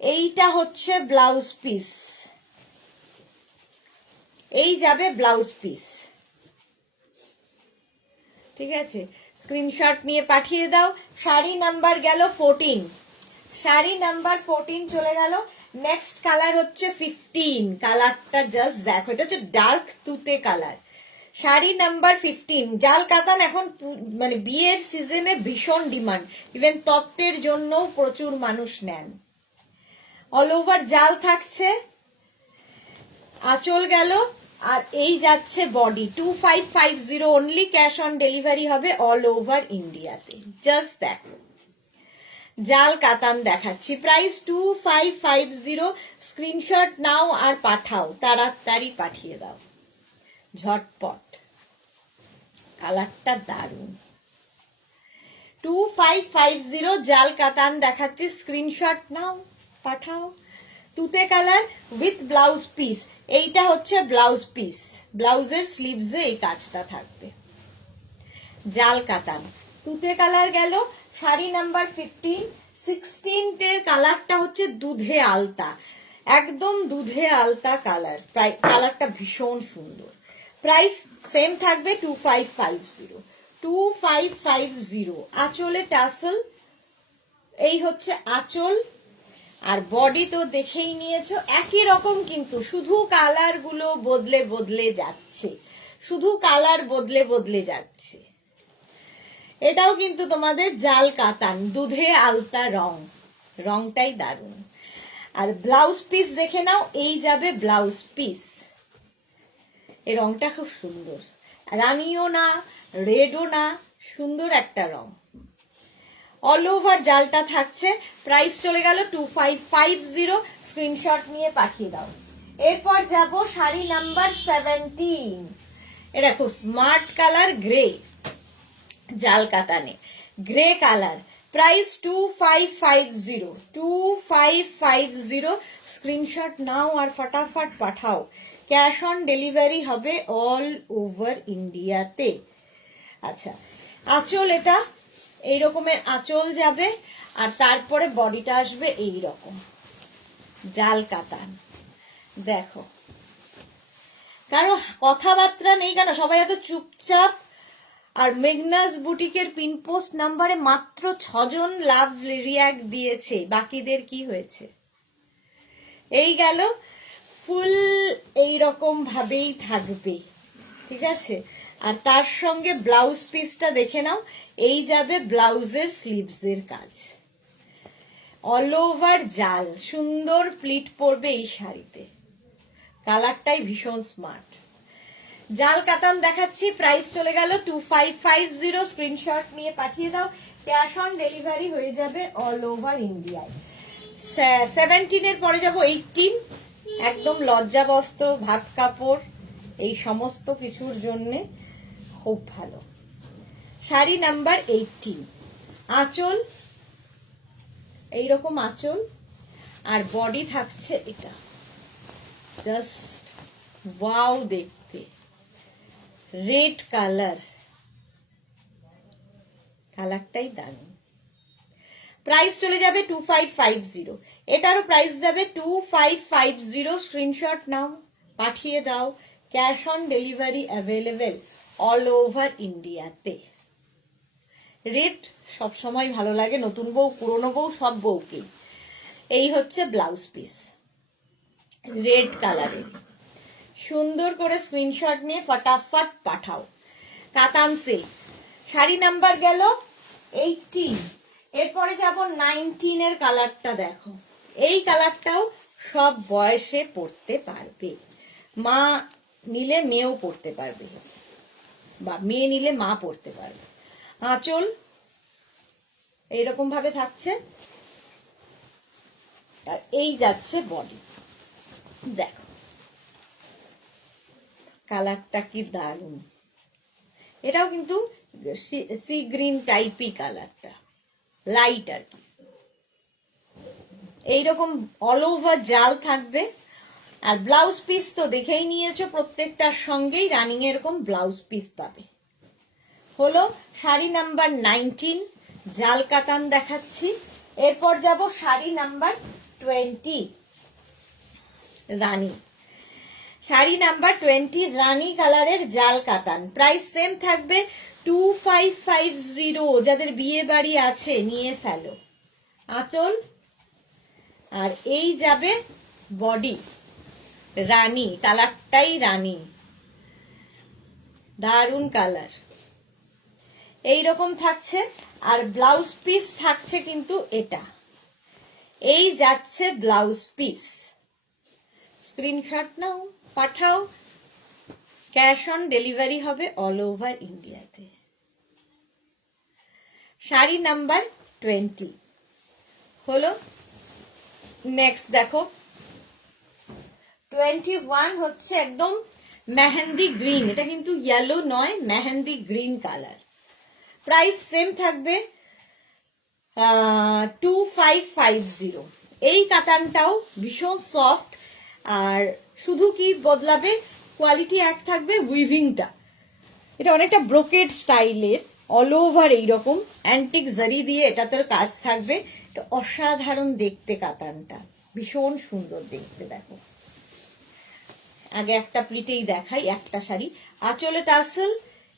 এইটা হচ্ছে ব্লাউজ পিস, এই যাবে ব্লাউজ পিস। ঠিক আছে, স্ক্রিনশট নিয়ে পাঠিয়ে দাও। শাড়ি নাম্বার গেল 14, শাড়ি নাম্বার 14 চলে গেল। নেক্সট কালার হচ্ছে 15। কালারটা জাস্ট দেখো, এটা হচ্ছে ডার্ক তুতে কালার। শাড়ি নাম্বার 15। জাল কাতান এখন মানে বিয়ের সিজনে ভীষণ ডিমান্ড, ইভেন তত্ত্বের জন্যও প্রচুর মানুষ নেন। অল ওভার জাল থাকছে, আঁচল গেল, আর এই যাচ্ছে body. 2550 only, cash on delivery হবে অল ওভার ইন্ডিয়াতে। জাস্ট দেখো, জাল কাতান দেখাচ্ছি, প্রাইস 2550। স্ক্রিনশট নাও আর পাঠাও, তাড়াতাড়ি পাঠিয়ে দাও ঝটপট। কালারটা দারুন। 2550 জাল কাতান দেখাচ্ছি, স্ক্রিনশট নাও পাঠাও। তুতে কালার উইথ ব্লাউজ পিস। এইটা হচ্ছে ব্লাউজ পিস, ব্লাউজের স্লিভসে এই কাজটা থাকবে। জাল কাতান তুতে কালার গেল। শাড়ি নাম্বার 15। 16 কালারটা হচ্ছে দুধে আলতা, একদম দুধে আলতা কালার। কালারটা ভীষণ সুন্দর। প্রাইস সেম থাকবে 2550। 2550। আঁচলে টাসেল, এই হচ্ছে আঁচল, আর বডি তো দেখেই নিয়েছো একই রকম, কিন্তু শুধু কালার গুলো বদলে বদলে যাচ্ছে, শুধু কালার বদলে বদলে যাচ্ছে। এটাও কিন্তু তোমাদের জাল কাতান, দুধে আলতা রং, রংটাই দারুণ। আর ব্লাউজ পিস দেখে নাও, এই যাবে ব্লাউজ পিস। এই রংটা খুব সুন্দর, রানিও না রেডও না, সুন্দর একটা রং। অল ওভার জালটা থাকছে। প্রাইস চলে গেল 2550। স্ক্রিনশট নিয়ে পাঠিয়ে দাও। এরপর যাব শাড়ি নাম্বার 17। এটা খুব স্মার্ট কালার, গ্রে, জাল কাতানে গ্রে কালার। প্রাইস 2550। 2550। স্ক্রিনশট নাও আর ফটাফট পাঠাও। ক্যাশ অন ডেলিভারি হবে অল ওভার ইন্ডিয়াতে। আচ্ছা, আঁচল এটা এই রকমের আঁচল যাবে, আর তারপরে বডিটা আসবে এই রকম জাল কাতান। দেখো, কারো কথাবার্তা নেই কেন, সবাই এত চুপচাপ। আর মেঘনাস বুটিকের পিনপোস্ট নাম্বারে মাত্র 6 জন লাভ রিয়াক্ট দিয়েছে, বাকিদের কি হয়েছে? এই গেল, ফুল এইরকম ভাবেই থাকবে, ঠিক আছে। আর তার সঙ্গে ব্লাউজ পিসটা দেখে নাও, এই যাবে ব্লাউজের স্লিভসের কাজ। অল ওভার জাল, সুন্দর প্লিট পড়বে এই শাড়িতে। কালারটাই ভীষণ স্মার্ট। জাল কাতান দেখাচ্ছি, প্রাইস চলে গেল 2550। স্ক্রিনশট নিয়ে পাঠিয়ে দাও। ক্যাশ অন ডেলিভারি হয়ে যাবে অল ওভার ইন্ডিয়ায়। 17 পরে যাব 18। একদম লজ্জাবস্ত্র, ভাত কাপড়, এই সমস্ত কিছুর জন্যে খুব ভালো। শাড়ি নাম্বার 18। আঁচল এইরকম আঁচল, আর বডি থাকছে এটা। জাস্ট ওয়াও দেখতে, রেড কালার, কালারটাই দারুণ। প্রাইস চলে যাবে 2550। এটারও প্রাইস যাবে 2550। স্ক্রিনশট নাও, পাঠিয়ে দাও। Cash on delivery available all over ইন্ডিয়াতে। রেড সবসময় ভালো লাগে, নতুন বউ পুরনো বউ সব বউকেই। এই হচ্ছে ব্লাউজ পিস, রেড কালারের। সুন্দর করে স্ক্রিনশট নিয়ে ফটাফট পাঠাও। কাতান সিল্ক। শাড়ি নাম্বার গেল 18। এরপরে যাব 19 কালারটা। দেখো, এই কালারটাও সব বয়সে পরতে পারবে, মা নিলে মেয়েও পরতে পারবে। বা মেয়ে নিলে মা পরতে পারবে। আঁচল এইরকম ভাবে থাকছে, আর এই যাচ্ছে বডি। দেখো কালারটা কি দারুণ, এটাও কিন্তু সি গ্রিন টাইপই কালারটা, লাইট আর কি। এইরকম অল ওভার জাল থাকবে। আর ব্লাউজ পিস তো দেখেই নিয়েছো, প্রত্যেকটার সঙ্গেই রানিং এরকম ব্লাউজ পিস পাবে। হলো শাড়ি নাম্বার 19, জাল কাতান দেখাচ্ছি। এরপর যাব শাড়ি নাম্বার 20, রানী। শাড়ি নাম্বার 20 রানী কালারের জাল কাতান, প্রাইস সেম থাকবে 2550। যাদের বিয়ে বাড়ি আছে নিয়ে ফেলো। আঁচল আর এই যাবে বডি, রানী কালারটাই রানী, দারুন কালার এইরকম থাকছে। আর ব্লাউজ পিস থাকছে কিন্তু এটা, এই যাচ্ছে ব্লাউজ পিস। স্ক্রিনশট নাও, পাঠাও, ক্যাশ অন ডেলিভারি হবে অল ওভার ইন্ডিয়াতে। শাড়ি নাম্বার 20 হলো। নেক্সট দেখো 21 হচ্ছে একদম মেহেন্দি গ্রিন, এটা কিন্তু ইয়েলো নয়, mehendi green colour. Price same থাকবে 2550। এই কাতানটাও ভীষণ সফট, আর শুধু কি বদলাবে, কোয়ালিটি এক থাকবে, উইভিংটা এটা অনেকটা ব্রোকেড স্টাইলের, অল ওভার এইরকম অ্যান্টিক জারি দিয়ে এটাতে কাজ থাকবে। এটা অসাধারণ দেখতে, কাতানটা ভীষণ সুন্দর দেখতে। দেখো আগে একটা প্লিটেই দেখাই একটা শাড়ি। আঁচলে টাসেল,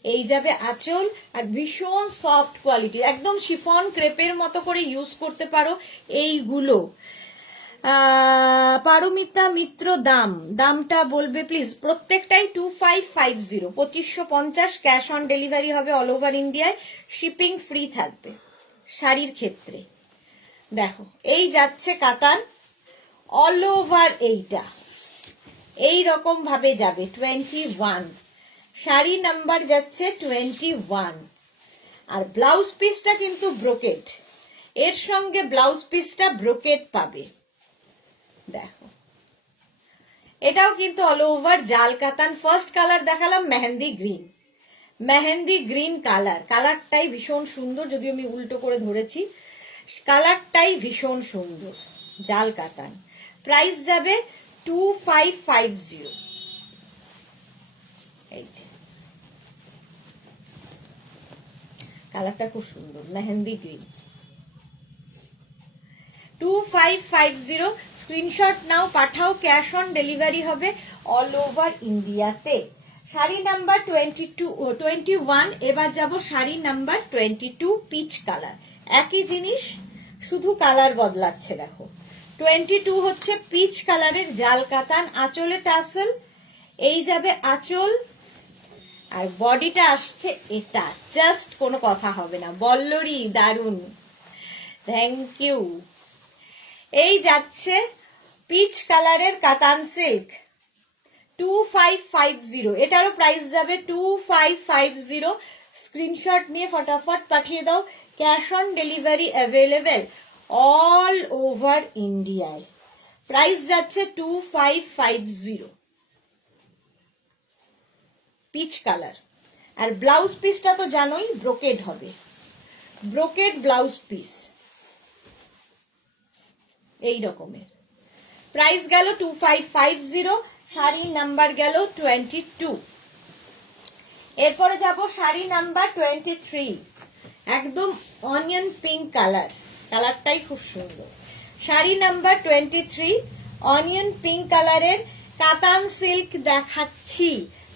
এই যাবে আঁচল, আর ভীষণ সফট কোয়ালিটি, একদম শিফন ক্রেপের মতো করে ইউজ করতে পারো এইগুলো। পারমিতা মিত্র দামটা বলবে প্লিজ। প্রত্যেকটাই 2550, 2550, ক্যাশ অন ডেলিভারি হবে অল ওভার ইন্ডিয়ায়, শিপিং ফ্রি থাকবে শাড়ির ক্ষেত্রে। দেখো এই যাচ্ছে কাতান অল ওভার, এইটা এই রকম ভাবে যাবে 21। শাড়ি নাম্বার যাচ্ছে 21। আর ব্লাউজ পিসটা কিন্তু ব্রোকেট, এর সঙ্গে ব্লাউজ পিসটা ব্রোকেট পাবে। দেখো এটাও কিন্তু অল ওভার জাল কাতান। ফার্স্ট কালার দেখালাম mehendi green, mehendi green colour, কালারটাই ভীষণ সুন্দর, যদিও আমি উল্টো করে ধরেছি, কালারটাই ভীষণ সুন্দর, জাল কাতান। প্রাইস যাবে 2550। এই যে কালারটা খুব সুন্দর, মেহেন্দি গ্রিন, 2550। স্ক্রিনশট নাও, পাঠাও, ক্যাশ অন ডেলিভারি হবে অল ওভার ইন্ডিয়াতে। শাড়ি নাম্বার 21। এবার যাব শাড়ি নাম্বার 22, পিচ কালার। একই জিনিস, শুধু কালার বদলাচ্ছে। দেখো 22 হচ্ছে পিচ কালারের জাল কাতান, আঁচলে টাসেল, এই যাবে আঁচল, আর বডিটা আসছে এটা, জাস্ট কোনো কথা হবে না, বল্লরি দারুন, থ্যাংক ইউ। এই যাচ্ছে পিচ কালারের কাতান সিল্ক, 2550। এটারও প্রাইস যাবে 2550। স্ক্রিনশট নিয়ে ফটাফট পাঠিয়ে দাও, cash on delivery available all over ইন্ডিয়ায়। প্রাইস যাচ্ছে 2550, পিচ কালার। আর ব্লাউজ পিসটা তো জানোই ব্রোকেড হবে, ব্রোকেড ব্লাউজ পিস এই রকমের। প্রাইস গেল 2550, শাড়ি নাম্বার গেল 22। এরপরে যাব শাড়ি নাম্বার 23, একদম অনিয়ন পিঙ্ক কালার, কালারটাই খুব সুন্দর। শাড়ি নাম্বার 23 অনিয়ন পিঙ্ক কালারের কাতান সিল্ক দেখাচ্ছি,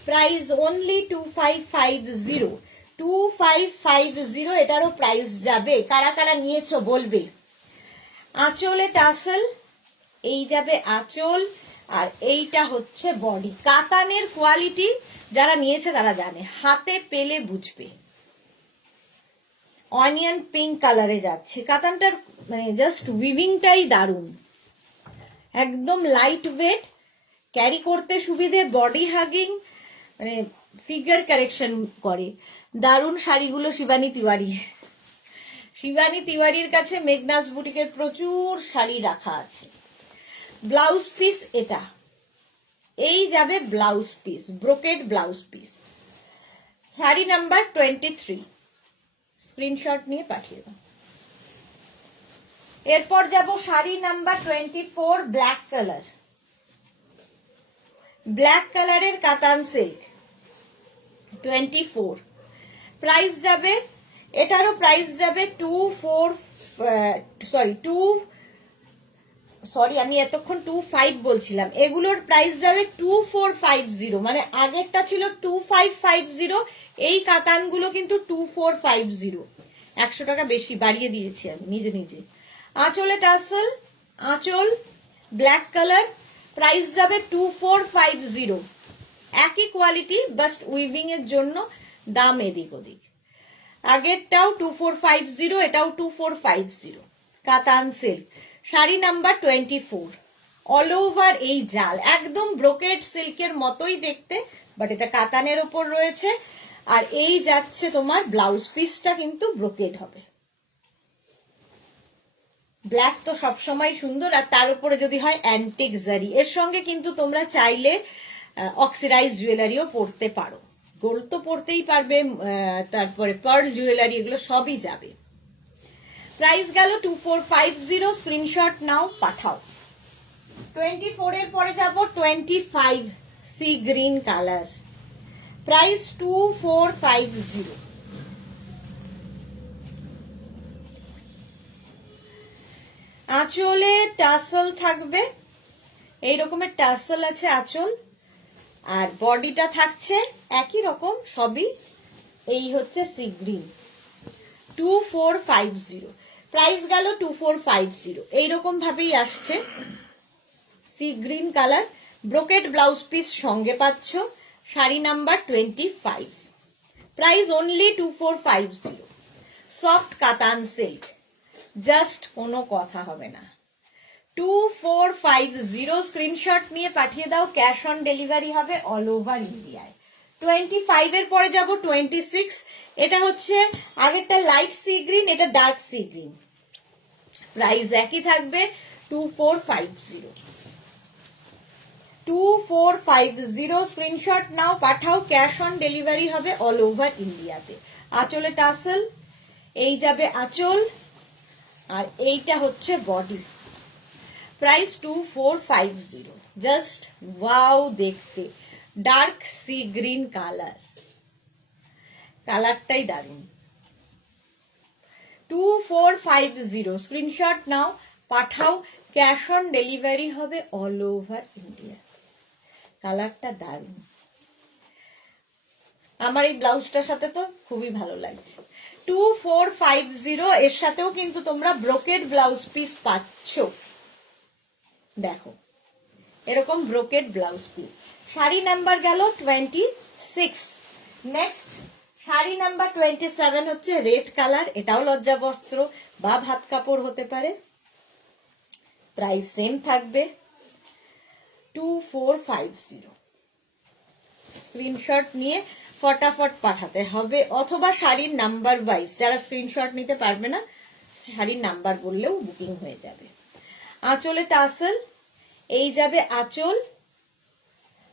প্রাইস অনলি 2550, 2550। এটারও প্রাইস যাবে, কারা কারা নিয়েছো বলবে। আঁচলে টাসেল, এই যাবে আঁচল, আর এইটা হচ্ছে বডি। কাতানের কোয়ালিটি যারা নিয়েছে তারা জানে, হাতে পেলে বুঝবে। অনিয়ন পিঙ্ক কালারে যাচ্ছে কাতানটার, মানে জাস্ট উইভিংটাই দারুণ, একদম লাইট ওয়েট, ক্যারি করতে সুবিধে, বডি হাগিং, মানে ফিগার কারেকশন করে। দারুণ শাড়িগুলো শিবানী তিওয়ারি। শিবানী তিওয়ারির কাছে মেঘনাস বুটিকের প্রচুর শাড়ি রাখা আছে। ব্লাউজ পিস এটা, এই যাবে blouse piece, brocade blouse piece. Sari number 23, screenshot নিয়ে পাঠিয়ে দাও। এরপর যাব sari number 24, black colour. Black কালারের কাতান সিল্ক 24, প্রাইস যাবে, এটারও প্রাইস যাবে আমি এতক্ষণ 25 বলছিলাম, এগুলোর প্রাইস যাবে 2450, মানে আগেরটা ছিল 2550, এই কাতানগুলো কিন্তু 2450, 100 টাকা বেশি বাড়িয়ে দিয়েছি আমি নিজে নিজে। আঁচলে টাসেল, আঁচল ব্ল্যাক কালার, প্রাইস যাবে 2450, একই কোয়ালিটি, বাস্ট উইভিং এর জন্য দাম এদিক ওদিক। আগেরটাও 2450, এটাও 2450, কাতান silk. Sari number 24, all over এই জাল, একদম ব্রোকেড সিল্কের মতোই দেখতে, বাট এটা কাতানের ওপর রয়েছে। আর এই যাচ্ছে তোমার ব্লাউজ পিসটা কিন্তু ব্রোকেড হবে। ব্ল্যাক তো সবসময় সুন্দর, আর তার উপরে যদি হয় অ্যান্টিক জারি, এর সঙ্গে কিন্তু তোমরা চাইলে অক্সিডাইজ জুয়েলারিও পরতে পারো। গোল্ড তো পরতেই পারবে, তারপরে পার্ল জুয়েলারি, এগুলো সবই যাবে। প্রাইস গেল 2450, স্ক্রিনশট নাও, পাঠাও। 24 এর পরে যাব 25, সি গ্রিন কালার, প্রাইস 2450। আঁচলে টাসেল থাকবে, এই রকমের টাসেল আছে আঁচল, আর বডিটা থাকছে একই রকম সবই, এই হচ্ছে সি গ্রিন, 2450, প্রাইস গেল 2450। এইরকম ভাবেই আসছে, sea green colour, brocade blouse piece সঙ্গে পাচ্ছ। Sari number 25, price only 2450, soft কাতান সিল্ক, জাস্ট কোনো কথা হবে না। 2450, স্ক্রিনশট নিয়ে পাঠিয়ে দাও, ক্যাশ অন ডেলিভারি হবে অল ওভার ইন্ডিয়ায়। 25 এর পরে যাব 26, এটা হচ্ছে আগেরটা লাইট সি গ্রিন, এটা ডার্ক সি গ্রিন, প্রাইস একই থাকবে 2450। 2450, স্ক্রিনশট নাও, পাঠাও, ক্যাশ অন ডেলিভারি হবে অল ওভার ইন্ডিয়াতে। আঁচলে টাসেল, এই যাবে আঁচল, আর এইটা হচ্ছে বডি, প্রাইস 2450, জাস্ট ওয়াও দেখতে, ডার্ক সি গ্রিন কালার, কালারটাই দারুন। 2450, স্ক্রিনশট নাও, পাঠাও, ক্যাশ অন ডেলিভারি হবে অল ওভার ইন্ডিয়া। কালারটা দারুন, আমার এই ব্লাউজটার সাথে তো খুবই ভালো লাগছে। 2450, এর সাথেও কিন্তু তোমরা ব্রোকেড ব্লাউজ পিস পাচ্ছ, দেখো এরকম brocade blouse piece. Sari number গেল 26, নেক্সট শাড়ি নাম্বার 27 হচ্ছে রেড কালার, এটাও লজ্জা বস্ত্র বা ভাত কাপড় হতে পারে, প্রাইস সেম থাকবে 2450, স্ক্রিনশট নিয়ে ফটাফট পাঠাতে হবে, অথবা শাড়ির নাম্বার ওয়াইজ, যারা স্ক্রিনশট নিতে পারবে না শাড়ির নাম্বার বললেও বুকিং হয়ে যাবে। আঁচলে টাসেল, এই যাবে আঁচল,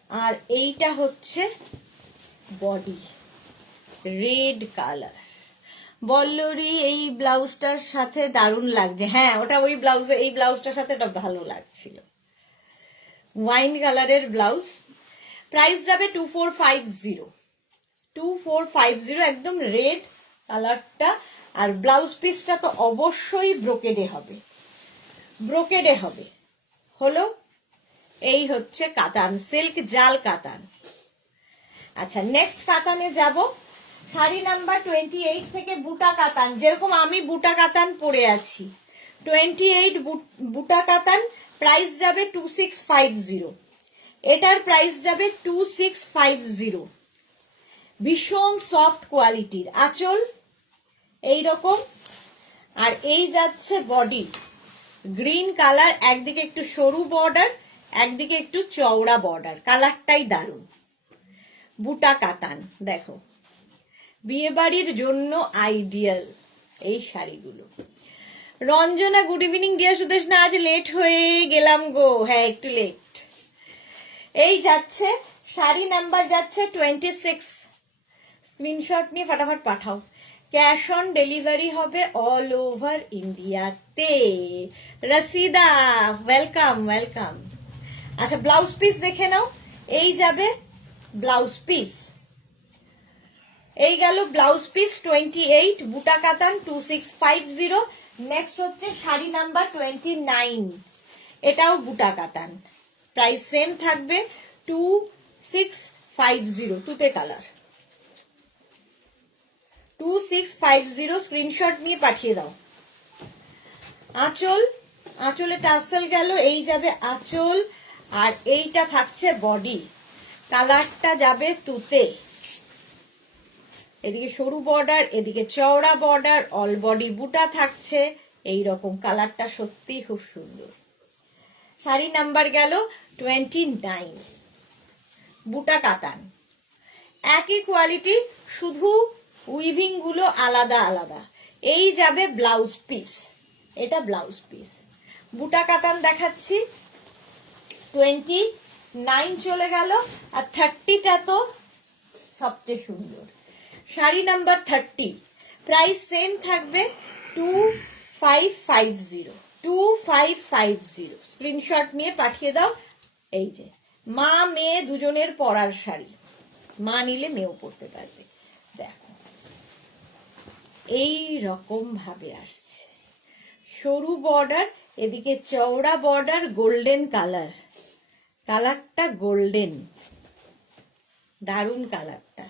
আর এইটা হচ্ছে বডি, রেড কালার। বল্লরি, এই ব্লাউজটার সাথে দারুণ লাগছে, হ্যাঁ ওটা ওই ব্লাউজে, এই ব্লাউজটার সাথে ওটা ভালো লাগছিল, ওয়াইন কালারের ব্লাউজ, প্রাইস যাবে 2450, 2450, একদম রেড কালারটা। আর ব্লাউজ পিসটা তো অবশ্যই ব্রোকেডে হবে, ব্রোকেডে হবে। হলো, এই হচ্ছে কাতান সিল্ক, জাল কাতান। আচ্ছা, নেক্সট কাতানে যাব, শাড়ি নাম্বার 28 থেকে বুটা কাতান, যেরকম আমি বুটা কাতান পরে আছি, 28 বুটা কাতান, প্রাইস যাবে 2650, এটার প্রাইস যাবে 2650, ভীষণ সফট কোয়ালিটির। আঁচল এইরকম, আর এই যাচ্ছে বডি, গ্রিন কালার, একদিকে একটু সরু বর্ডার, একদিকে একটু চওড়া বর্ডার, কালারটাই দারুণ। বুটা কাতান। দেখো বিয়ে বাড়ির জন্য আইডিয়াল এই শাড়িগুলো। Ranjana good evening deer Sudeshna, আজ লেট হয়ে গেলাম গো। হ্যাঁ একটু লেট। এই যাচ্ছে শাড়ি নাম্বার যাচ্ছে 26। স্ক্রিনশট নিয়ে ফটাফট পাঠাও। ক্যাশ অন ডেলিভারি হবে অল ওভার ইন্ডিয়াতে। রসিদা ওয়েলকাম ওয়েলকাম। আচ্ছা ব্লাউজ পিস দেখে নাও। এই যাবে ব্লাউজ পিস, এই গেল ব্লাউজ পিস 28 বুটা কাতান 2650। নেক্সট হচ্ছে শাড়ি নাম্বার 29, এটাও বুটা কাতান, প্রাইস সেম থাকবে 2650, তুতে কালার 2650। স্ক্রিনশট নিয়ে পাঠিয়ে দাও। আঁচল, আঁচলে টাসেল গেল, এই যাবে আঁচল, আর এইটা থাকছে বডি, কালারটা যাবে তুতে। এদিকে সরু বর্ডার, এদিকে চওড়া বর্ডার, অল বডি বুটা থাকছে, এই রকম কালারটা সত্যি খুব সুন্দর। শাড়ি নাম্বার গেল 29, বুটা কাতান, একই কোয়ালিটি, শুধু উইভিং গুলো আলাদা আলাদা। এই যাবে ব্লাউজ পিস, এটা ব্লাউজ পিস, বুটা কাতান দেখাচ্ছি 29 চলে গেল, আর 30টা তো সবচেয়ে সুন্দর। শাড়ি নাম্বার 30, প্রাইস সেম থাকবে 2550। স্ক্রিনশট নিয়ে পাঠিয়ে দাও। এই যে মা মেয়ে দুজনের পরার শাড়ি, মা নিলে মেয়েও পরতে পারবে। দেখো এই রকম ভাবে আসছে, সরু বর্ডার, এদিকে চওড়া বর্ডার, গোল্ডেন কালার, কালারটা গোল্ডেন, দারুন কালারটা।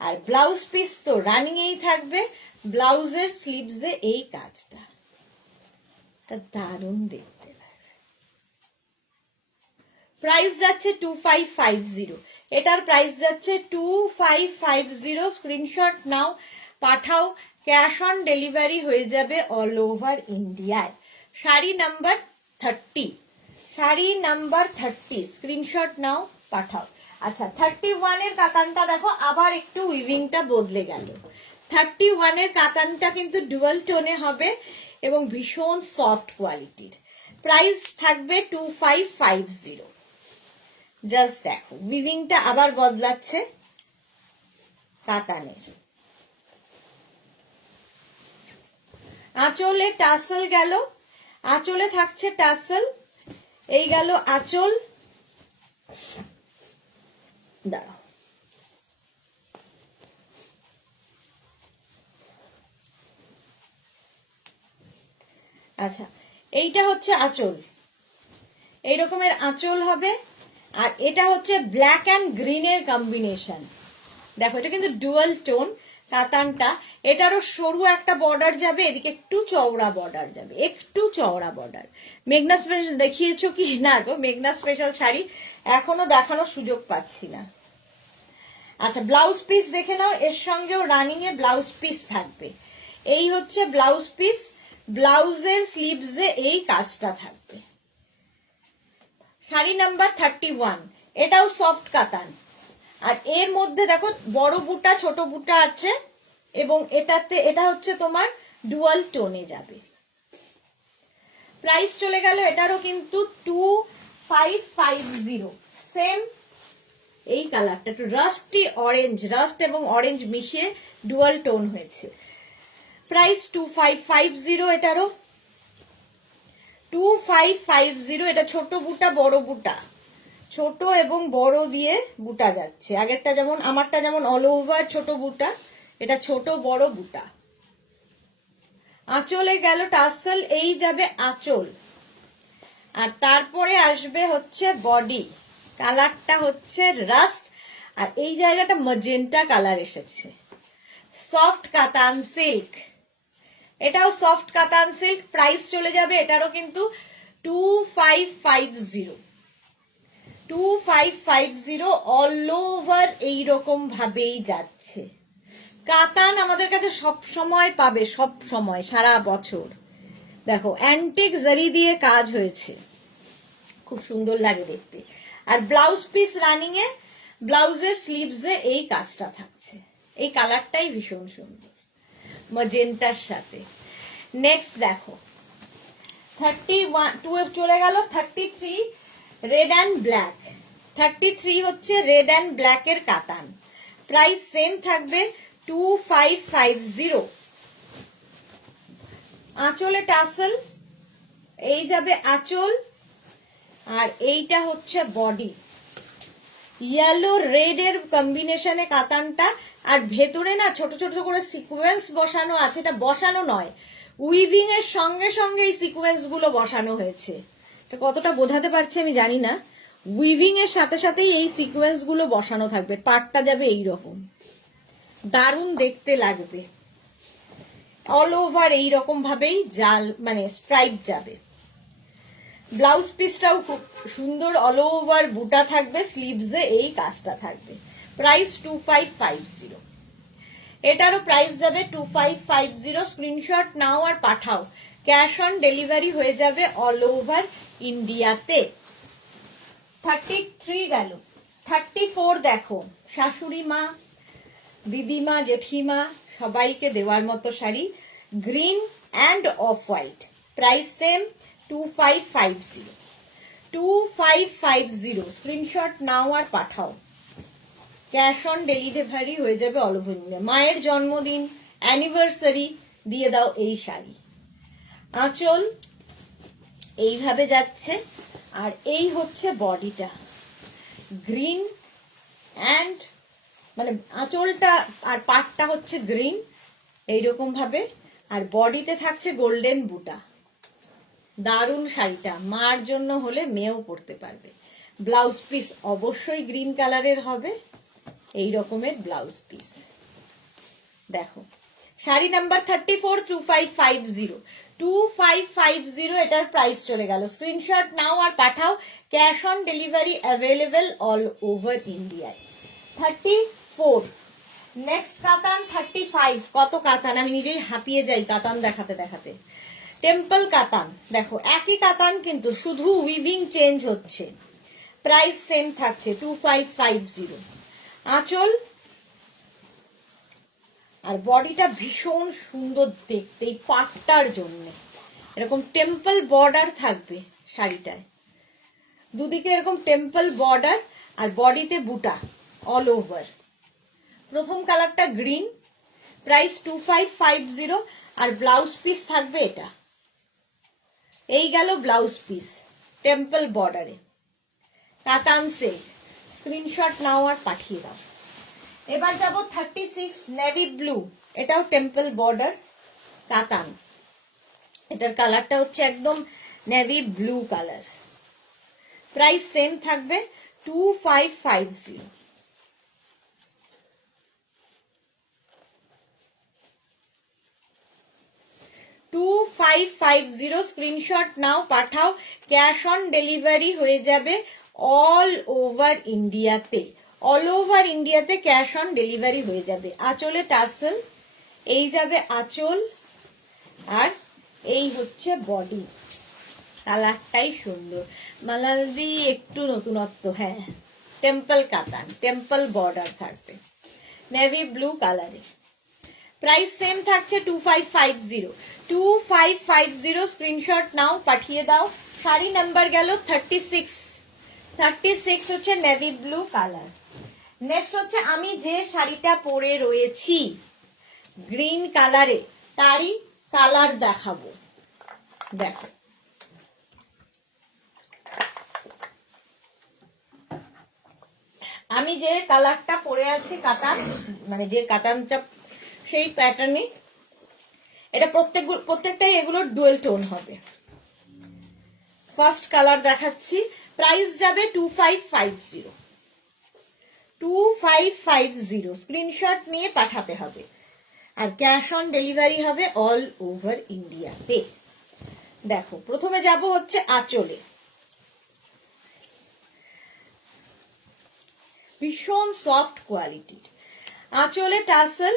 আর ব্লাউজ পিস তো রানিং এই থাকবে, ব্লাউজের স্লিভসে এই কাজটা, দারুন দেখতে লাগবে। প্রাইস যাচ্ছে 2550, এটার প্রাইস যাচ্ছে 2550। স্ক্রিনশট নাও, পাঠাও, ক্যাশ অন ডেলিভারি হয়ে যাবে অল ওভার ইন্ডিয়ায়। শাড়ি নাম্বার 30, শাড়ি নাম্বার 30, স্ক্রিনশট নাও, পাঠাও। আচ্ছা 31 এর কাতানটা দেখো, আবার একটু উইভিংটা বদলে গেল। 31 এর কাতানটা কিন্তু ডুয়াল টোনে হবে এবং ভীষণ সফট কোয়ালিটির। প্রাইস থাকবে 2550। জাস্ট দেখো উইভিংটা আবার বদলাচ্ছে কাতানের। আঁচলে টাসেল গেল, আঁচলে থাকছে টাসেল, এই গেল আঁচল, দাঁড়াও আচ্ছা এইটা হচ্ছে আঁচল, এই রকমের আঁচল হবে, আর এটা হচ্ছে ব্ল্যাক অ্যান্ড গ্রিনের কম্বিনেশন। দেখো এটা কিন্তু ডুয়াল টোন কাতানটা, এটারও সরু একটা বর্ডার যাবে, এদিকে একটু চওড়া বর্ডার যাবে, একটু চওড়া বর্ডার। মেঘনা স্পেশাল দেখিয়েছো কি না গো? মেঘনা স্পেশাল শাড়ি এখনো দেখানোর সুযোগ পাচ্ছি না। আচ্ছা ব্লাউজ পিস দেখে নাও, এর সঙ্গেও রানিং এ ব্লাউজ পিস থাকবে। এই হচ্ছে ব্লাউজ পিস, ব্লাউজের স্লিভসে এই কাজটা থাকবে। শাড়ি নাম্বার 31, এটাও সফট কাতান, আর এর মধ্যে দেখো বড় বুটা ছোট বুটা আছে, এবং এটাতে এটা হচ্ছে তোমার ডুয়াল টোনে যাবে। প্রাইস চলে গেল এটারও কিন্তু 2550। সেম এই কালারটা একটু রাস্টি অরেঞ্জ, রাস্ট এবং অরেঞ্জ মিশিয়ে ডুয়াল টোন হয়েছে। প্রাইস 2550 এটারও, 2550। এটা ছোট বুটা বড় বুটা, ছোট এবং বড় দিয়ে বুটা যাচ্ছে। আগেরটা যেমন, আমারটা যেমন অল ওভার ছোট বুটা, এটা ছোট বড় বুটা। আঁচলে গেল টাসেল, এই যাবে আঁচল, আর তারপরে আসবে হচ্ছে বডি, কালারটা হচ্ছে রাস্ট, আর এই জায়গাটা ম্যাজেন্টা কালার এসেছে। সফট কাতান সিল্ক, এটাও সফট কাতান সিল্ক। প্রাইস চলে যাবে এটারও কিন্তু 2550 অল ওভার এইরকম ভাবেই যাচ্ছে। কাতান আমাদের কাছে সব সময় পাবে, সব সময় সারা বছর। দেখো অ্যান্টিক জারি দিয়ে কাজ হয়েছে, খুব সুন্দর লাগে দেখতে। আর ব্লাউজ পিস রানিং এ, ব্লাউজের স্লিভসে এই কাজটা থাকছে, এই কালারটাই ভীষণ সুন্দর ম্যাজেন্টার সাথে। নেক্সট দেখো 32 চলে গেল 33 রেড অ্যান্ড ব্ল্যাক। 33 হচ্ছে রেড অ্যান্ড ব্ল্যাক এর কাতান, প্রাইস সেম থাকবে 2550। আঁচলে টাসেল, এই যাবে আঁচল, আর এইটা হচ্ছে বডি। ইয়েলো রেড এর কম্বিনেশনে কাতানটা, আর ভেতরে না ছোট ছোট করে সিকোয়েন্স বসানো আছে। এটা বসানো নয়, উইভিং এর সঙ্গে সঙ্গে এই সিকোয়েন্স গুলো বসানো হয়েছে। এটা কতটা বোঝাতে পারছি আমি জানি না। উইভিং এর সাথে সাথেই এই সিকোয়েন্স গুলো বসানো থাকবে, পাটটা যাবে এইরকম, দারুণ দেখতে লাগবে। অল ওভার এইরকম ভাবেই জাল মানে স্ট্রাইপ যাবে। ব্লাউজ পিসটাও খুব সুন্দর, অল ওভার বুটা থাকবে, স্লিভসে এই কাজটা থাকবে। প্রাইস 2550। এটারও প্রাইস যাবে 2550। স্ক্রিনশট নাও আর পাঠাও, ক্যাশ অন ডেলিভারি হয়ে যাবে অল ওভার ইন্ডিয়াতে। 33 গেল। 34 দেখো, শাশুড়ি মা, দিদিমা, জেঠিমা সবাইকে দেওয়ার মতো sari, green and off white, price same 2550। 2550 screenshot নাও আর পাঠাও, ক্যাশ অন ডেলিভারি হয়ে যাবে অল ওভার ইন্ডিয়া। মায়ের জন্মদিন, অ্যানিভার্সারি দিয়ে দাও এই শাড়ি। আঁচল এইভাবে যাচ্ছে, আর এই হচ্ছে বডিটা, গ্রিন অ্যান্ড মানে আঁচলটা আর পাটটা হচ্ছে গ্রিন এইরকম ভাবে, আর বডিতে থাকছে গোল্ডেন বুটা। দারুণ শাড়িটা, মার জন্য হলে মেয়েও পরতে পারবে। ব্লাউজ পিস অবশ্যই গ্রিন কালারের হবে, এই রকমের ব্লাউজ পিস। দেখো শাড়ি নাম্বার 34 2550। 2550 এটার প্রাইস চলে গেল। স্ক্রিনশট নাও আর পাঠাও, cash on delivery available all over ইন্ডিয়ায়। 34 নেক্সট কাতান 35। কত কাতান, আমি নিজেই হাঁপিয়ে যাই কাতান দেখাতে দেখাতে। টেম্পল কাতান, দেখো একই কাতান কিন্তু শুধু উইভিং চেঞ্জ হচ্ছে, প্রাইস সেম থাকছে 2550। আঁচল আর বডিটা ভীষণ সুন্দর দেখতে, এই পাটটার জন্য এরকম টেম্পল বর্ডার থাকবে শাড়িটায়, দুদিকে এরকম টেম্পল বর্ডার, আর বডিতে বুটা অল ওভার। প্রথম কালারটা গ্রিন, প্রাইস 2550। আর ব্লাউজ পিস থাকবে এটা, এই গেল ব্লাউজ পিস টেম্পল বর্ডারে, কাতান সিল্ক। স্ক্রিনশট নাও আর পাঠিয়ে দাও। এবার যাব 36 নেভি ব্লু, এটাও টেম্পল বর্ডার কাতান। এটার কালারটা হচ্ছে একদম navy blue colour, price same থাকবে 2550। 2550 স্ক্রিনশট নাও পাঠাও, ক্যাশ অন ডেলিভারি হয়ে যাবে অল ওভার ইন্ডিয়াতে। অল ওভার ইন্ডিয়াতে ক্যাশ অন ডেলিভারি হয়ে যাবে। আঁচলে টাসেল, এই যাবে আঁচল, আর এই হচ্ছে বডি। কালারটাই সুন্দর, মালাদি একটু নতুনত্ব। হ্যাঁ, টেম্পল কাতান, টেম্পল বর্ডার থাকবে নেভি ব্লু কালারে। প্রাইস সেম থাকছে 2550। 2550 স্ক্রিনশট নাও পাঠিয়ে দাও। শাড়ি নাম্বার গেল 36। 36 হচ্ছে নেভি ব্লু কালার। নেক্সট হচ্ছে আমি যে শাড়িটা পরে রয়েছি গ্রিন কালারে, তারই কালার দেখাবো। দেখো আমি যে কালারটা পরে আছি কাতান, মানে যে কাতানটা সেই প্যাটার্নে, এটা প্রত্যেকটাই এগুলোর ডুয়েল টোন হবে। ফার্স্ট কালার দেখাচ্ছি, প্রাইস যাবে 2550। 2550 স্ক্রিনশট নিয়ে পাঠাতে হবে, আর ক্যাশ অন ডেলিভারি হবে অল ওভার ইন্ডিয়াতে। দেখো প্রথমে যাব হচ্ছে আঁচলে, ভীষণ সফট কোয়ালিটির। আঁচলে টাসেল,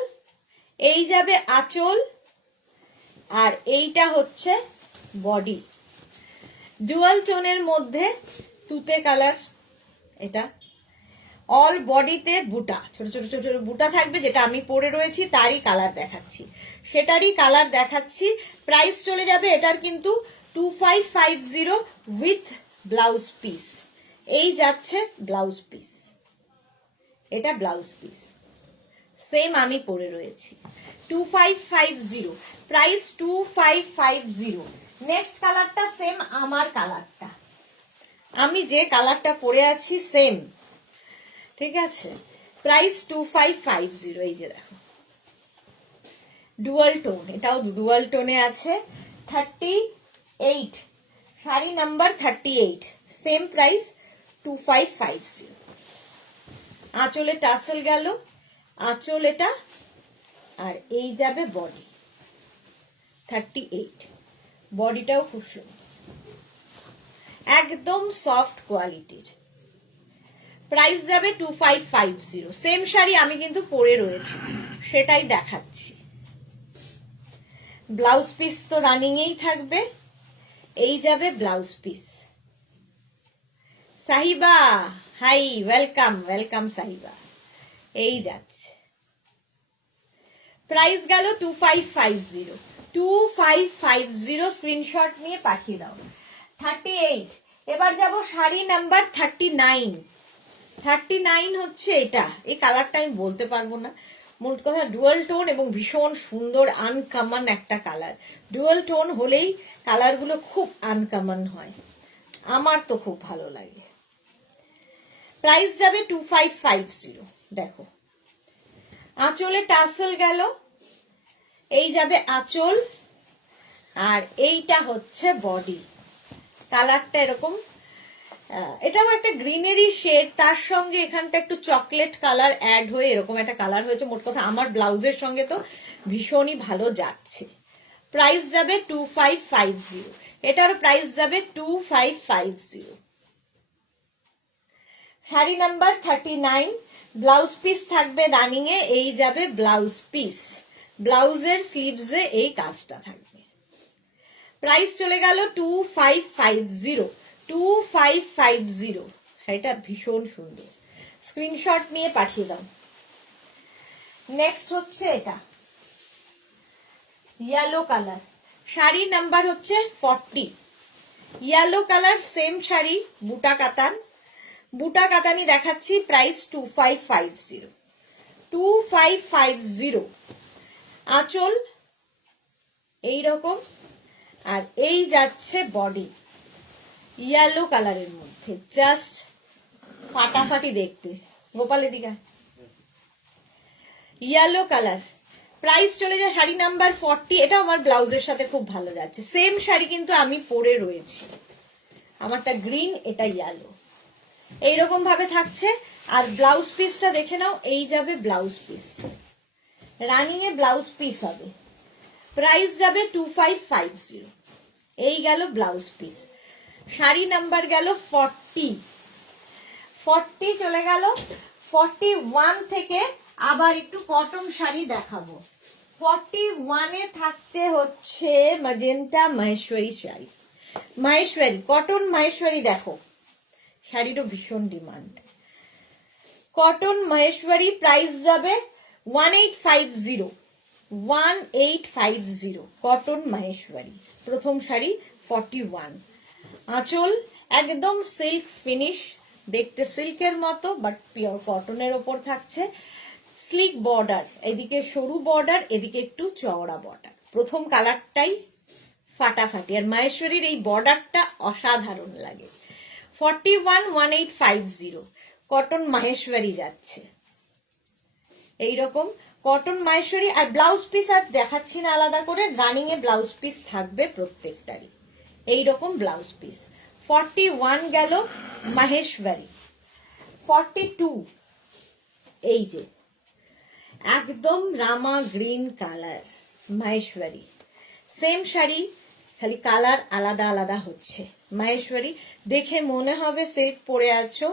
এই যাবে আঁচল, আর এইটা হচ্ছে বডি। ডুয়াল টোনের মধ্যে তুতে কালার, এটা অল বডিতে বুটা, ছোট ছোট ছোট ছোট বুটা থাকবে, যেটা আমি পরে রয়েছি তারই কালার দেখাচ্ছি, সেটারই কালার দেখাচ্ছি। প্রাইস চলে যাবে এটার কিন্তু 2550 উইথ ব্লাউজ পিস। এই যাচ্ছে ব্লাউজ পিস, এটা ব্লাউজ পিস, সেম আমি পরে রয়েছি 2550, প্রাইস 2550। নেক্সট কালারটা সেম আমার কালারটা, আমি যে কালারটা পরে আছি সেম, ঠিক আছে, প্রাইস 2550। এই যে দেখো ডুয়াল টোন, এটাও ডুয়াল টোনে আছে, 38, শাড়ি নাম্বার 38, সেম প্রাইস 2550। আঁচলে টাসেল গেল, আঁচল এটা, আর এই যাবে বডি 38, বডিটাও খুব সুন্দর, একদম সফট কোয়ালিটির। প্রাইস যাবে 2550। সেম শাড়ি আমি কিন্তু পরে রয়েছি, সেটাই দেখাচ্ছি। ব্লাউজ পিস তো রানিং এই থাকবে, এই যাবে blouse piece. Sahiba hi, welcome welcome Sahiba. এই যাচ্ছে, প্রাইস গেল 2550, 2550, স্ক্রিনশট নিয়ে পাঠিয়ে দাও। 38, এবার যাব শাড়ি নাম্বার 39। 39 হচ্ছে এটা, এই কালারটা আমি বলতে পারবো না, মোট কথা ডুয়াল টোন এবং ভীষণ সুন্দর আনকমন একটা কালার। ডুয়াল টোন হলেই কালারগুলো খুব আনকমন হয়, আমার তো খুব ভালো লাগে। প্রাইস যাবে 2550। দেখো আঁচলে টাসেল গেল, এই যাবে আঁচল, আর এইটা হচ্ছে বডি। কালারটা এরকম, এটাও একটা গ্রিনারি শেড, তার সঙ্গে এখানটা একটু চকলেট কালার অ্যাড হয়ে এরকম একটা কালার হয়েছে। মোট কথা আমার ব্লাউজের সঙ্গে তো ভীষণই ভালো যাচ্ছে। প্রাইস যাবে 2550, এটার প্রাইস যাবে 2550। শাড়ি নাম্বার 39, ব্লাউজ পিস থাকবে রানিং এ, এই যাবে ব্লাউজ পিস, ব্লাউজের স্লিভসে এই কাজটা থাকবে। প্রাইস চলে গেল 2550, 2550। এটা ভীষণ সুন্দর, স্ক্রিনশট নিয়ে পাঠিয়ে দাও। নেক্সট হচ্ছে এটা ইয়েলো কালার, শাড়ি নাম্বার হচ্ছে 40, ইয়েলো কালার, সেম শাড়ি, বুটা কাতান, বুটা কাতানি দেখাচ্ছি। প্রাইস 2550, 2550। আঁচল এইরকম, আর এই যাচ্ছে বডি ইয়েলো কালারের মধ্যে, জাস্ট ফাটাফাটি দেখতে। গোপালের দিকে ইয়েলো কালার, প্রাইস চলে যায় শাড়ি নাম্বার 40। এটা আমার ব্লাউজের সাথে খুব ভালো যাচ্ছে, সেম শাড়ি কিন্তু আমি পরে রয়েছি, আমারটা গ্রিন, এটা ইয়েলো, এইরকম ভাবে থাকছে। আর ব্লাউজ পিসটা দেখে নাও, এই যাবে ব্লাউজ পিস, রানিং এ ব্লাউজ পিস হবে। প্রাইস যাবে 2550, এই গেল ব্লাউজ পিস। শাড়ি নাম্বার গেল 40, 40 চলে গেল। 41 থেকে আবার একটু কটন শাড়ি দেখাবো। 41 এ থাকছে হচ্ছে ম্যাজেন্টা মহেশ্বরী শাড়ি, মহেশ্বরী কটন মহেশ্বরী। দেখো শাড়িরও ভীষণ ডিমান্ড, কটন মহেশ্বরী। প্রাইস যাবে 1850, 1850, কটন মহেশ্বরী, প্রথম শাড়ি 41। আঁচল একদম সিল্ক ফিনিশ, দেখতে সিল্কের মতো বাট পিওর কটনের ওপর থাকছে। স্লিক বর্ডার, এদিকে সরু বর্ডার, এদিকে একটু চওড়া বর্ডার, প্রথম কালারটাই ফাটাফাটি, আর মহেশ্বরীর এই বর্ডারটা অসাধারণ লাগে। 41, 1850, কটন মহেশ্বরী যাচ্ছে এইরকম কটন মহেশ্বরী। আর ব্লাউজ পিস আর দেখাচ্ছি না আলাদা করে, রানিং এ ব্লাউজ পিস থাকবে প্রত্যেকটারই এইরকম ব্লাউজ পিস। 41 গেল মহেশ্বরী। 42, এই যে একদম Rama green colour Maheshwari, same শাড়ি, খালি কালার আলাদা আলাদা হচ্ছে। মহেশ্বরী দেখে মনে হবে সিল্ক পরে আছো,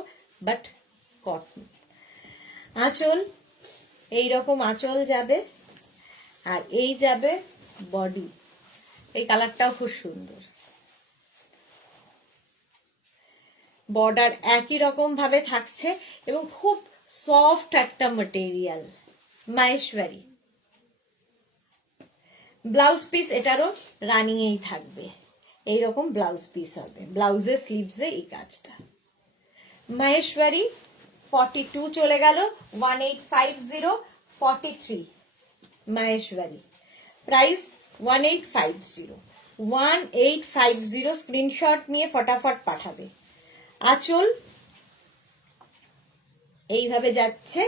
বাট কটন। আঁচল এইরকম আঁচল যাবে, আর এই যাবে বডি, এই কালারটাও খুব সুন্দর। বর্ডার একই রকম ভাবে থাকছে এবং খুব সফট একটা মেটেরিয়াল, মাহেশ্বরী। ব্লাউজ পিস এটারও রানিংয়েই থাকবে, এইরকম ব্লাউজ পিস হবে, ব্লাউজের স্লিভসে এই কাজটা। মাহেশ্বরী 42 চলে গেল, 1850, 43 মাহেশ্বরী, প্রাইস 1850, 1850। স্ক্রিনশট নিয়ে ফটাফট পাঠাবে। আঁচল এইভাবে যাচ্ছে,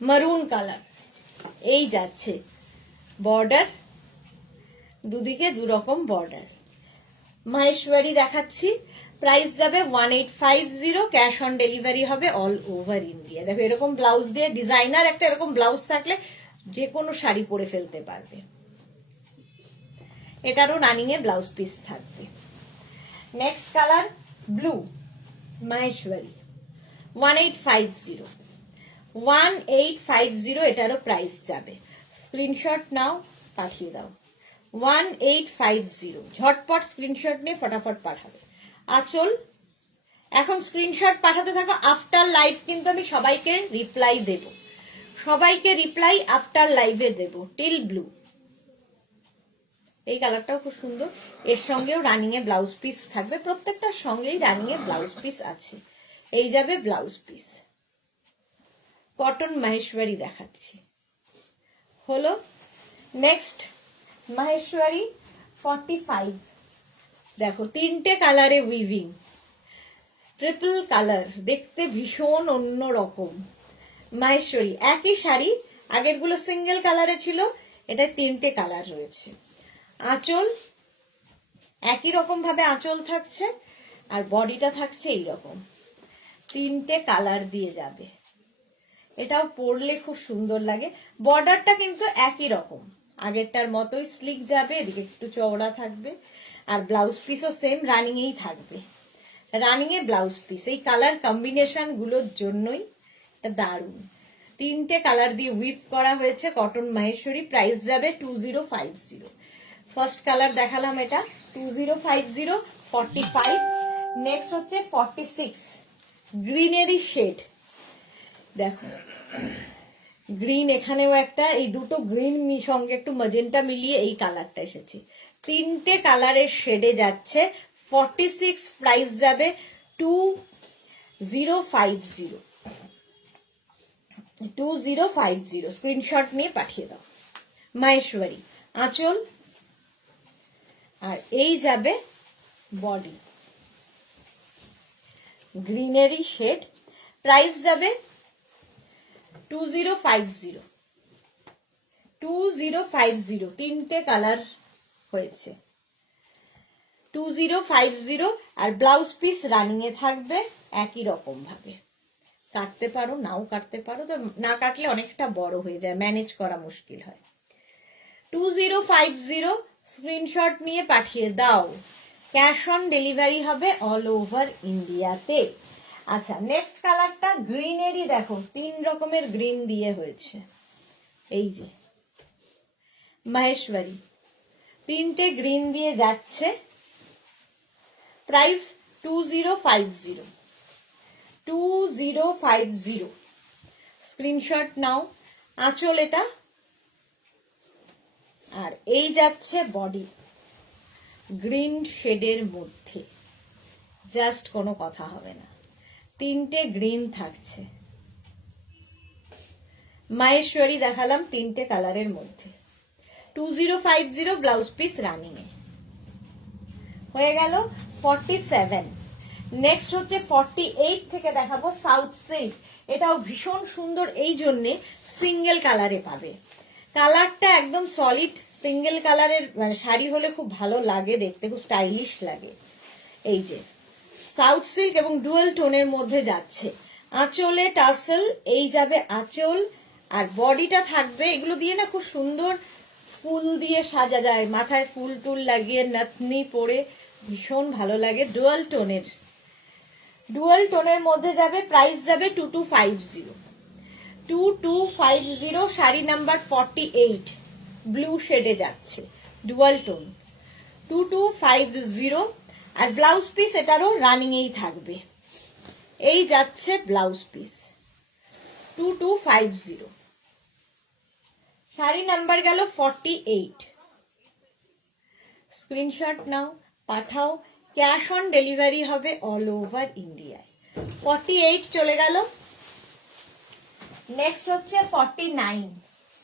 মারুন কালার, এই যাচ্ছে বর্ডার, দুদিকে দুরকম বর্ডার। মাহেশ্বরী দেখাচ্ছি, প্রাইস যাবে 1850, ক্যাশ অন ডেলিভারি হবে অল ওভার ইন্ডিয়া। দেখো এরকম ব্লাউজ দিয়ে, ডিজাইনার একটা এরকম ব্লাউজ থাকলে যে কোনো শাড়ি পরে ফেলতে পারবে। এটারও রানিং এ ব্লাউজ পিস থাকবে। নেক্সট কালার ব্লু, মাহেশ্বরী 1850, 1850 এটারও প্রাইস যাবে। স্ক্রিনশট নাও, পাঠিয়ে দাও। 1850, ঝটপট স্ক্রিনশট নিয়ে ফটাফট পাঠাবে। আঁচল এখন স্ক্রিনশট পাঠাতে থাকো। আফটার লাইভ কিন্তু আমি সবাইকে রিপ্লাই দেব, সবাইকে রিপ্লাই আফটার লাইভে দেব। টিল ব্লু, এই কালারটাও খুব সুন্দর, এর সঙ্গেও রানিং এ ব্লাউজ পিস থাকবে, প্রত্যেকটার সঙ্গেই রানিং এ ব্লাউজ পিস আছে। এই যাবে ব্লাউজ পিস। কটন মাহেশ্বরী দেখাচ্ছি, হলো। নেক্সট মাহেশ্বরী 45, দেখো তিনটে কালারে উইভিং, ট্রিপল কালার, দেখতে ভীষণ অন্যরকম। মাহেশ্বরী একই শাড়ি, আগের গুলো সিঙ্গেল কালারে ছিল, এটা তিনটে কালার রয়েছে। আঁচল একই রকম ভাবে আঁচল থাকছে, আর বডিটা থাকছে এইরকম, তিনটে কালার দিয়ে যাবে। এটাও পরলে খুব সুন্দর লাগে। বর্ডারটা কিন্তু একই রকম, আগেরটার মতোই স্লিক যাবে, এদিকে একটু চওড়া থাকবে, আর ব্লাউজ পিসও সেম রানিং এই থাকবে। রানিং এ ব্লাউজ পিস, এই কালার কম্বিনেশন গুলোর জন্যই এটা দারুণ। তিনটে কালার দিয়ে উইভ করা হয়েছে কটন মাহেশ্বরী, প্রাইস যাবে 2050। ফার্স্ট কালার দেখালাম এটা 2050, 45। নেক্সট হচ্ছে 46, গ্রিনেরি শেড। দেখো গ্রিন, এখানেও একটা, এই দুটো গ্রিন সঙ্গে একটু ম্যাজেন্টা মিলিয়ে এই কালারটা এসেছে। তিনটে কালারের শেডে যাচ্ছে, 46, প্রাইস যাবে 2050, 2050। স্ক্রিনশট নিয়ে পাঠিয়ে দাও। মাহেশ্বরী আঁচল, আর এই যাবে বডি, গ্রিনারি শেড, প্রাইস যাবে 2050, 2050। তিনটে কালার হয়েছে, 2050। আর ব্লাউজ পিস রানিং এ থাকবে একই রকম ভাবে, কাটতে পারো নাও কাটতে পারো, তো না কাটলে অনেকটা বড় হয়ে যায়, ম্যানেজ করা মুশকিল হয়। 2050, স্ক্রিনশট নিয়ে পাঠিয়ে দাও। ক্যাশ অন ডেলিভারি হবে অল ওভার ইন্ডিয়াতে। আচ্ছা, নেক্সট কালারটা গ্রিনেরই, দেখো তিন রকমের গ্রিন দিয়ে হয়েছে। এই যে মাহেশ্বরী, তিনটে গ্রিন দিয়ে যাচ্ছে, প্রাইস 2050, 2050। স্ক্রিনশট নাও। আঁচল এটা, আর এই যাচ্ছে বডি, গ্রিন শেডের মধ্যে, জাস্ট কোনো কথা হবে না, তিনটে গ্রিন থাকছে। মাহেশ্বরী দেখালাম তিনটে কালারের মধ্যে, 2050 ব্লাউজ পিস রানিং এ হয়ে গেল। 47, নেক্সট হচ্ছে 48 থেকে দেখাবো সাউথ সিল্ক। এটাও ভীষণ সুন্দর, এই জন্যে সিঙ্গেল কালারে পাবে। কালারটা একদম সলিড, সিঙ্গেল কালারের শাড়ি হলে খুব ভালো লাগে দেখতে, খুব স্টাইলিশ লাগে। এই যে সাউথ সিল্ক এবং ডুয়েল টোনের মধ্যে যাচ্ছে। আঁচলে টাসেল, এই যাবে আঁচল, আর বডিটা থাকবে, এগুলো দিয়ে না খুব সুন্দর ফুল দিয়ে সাজা যায়, মাথায় ফুল টুল লাগিয়ে নাতনি পরে ভীষণ ভালো লাগে। ডুয়েল টোনের মধ্যে যাবে, প্রাইস যাবে 2250, 2250। শাড়ি নাম্বার 48, ব্লু শেডে যাচ্ছে, ডুয়াল টোন, 2250। আর ব্লাউজ পিস এটারও রানিং এই থাকবে। এই যাচ্ছে ব্লাউজ পিস 2250। শাড়ি নাম্বার গেল 48। স্ক্রিনশট নাও, পাঠাও, ক্যাশ অন ডেলিভারি হবে অল ওভার ইন্ডিয়ায়। 48 চলে গেল। নেক্সট হচ্ছে 49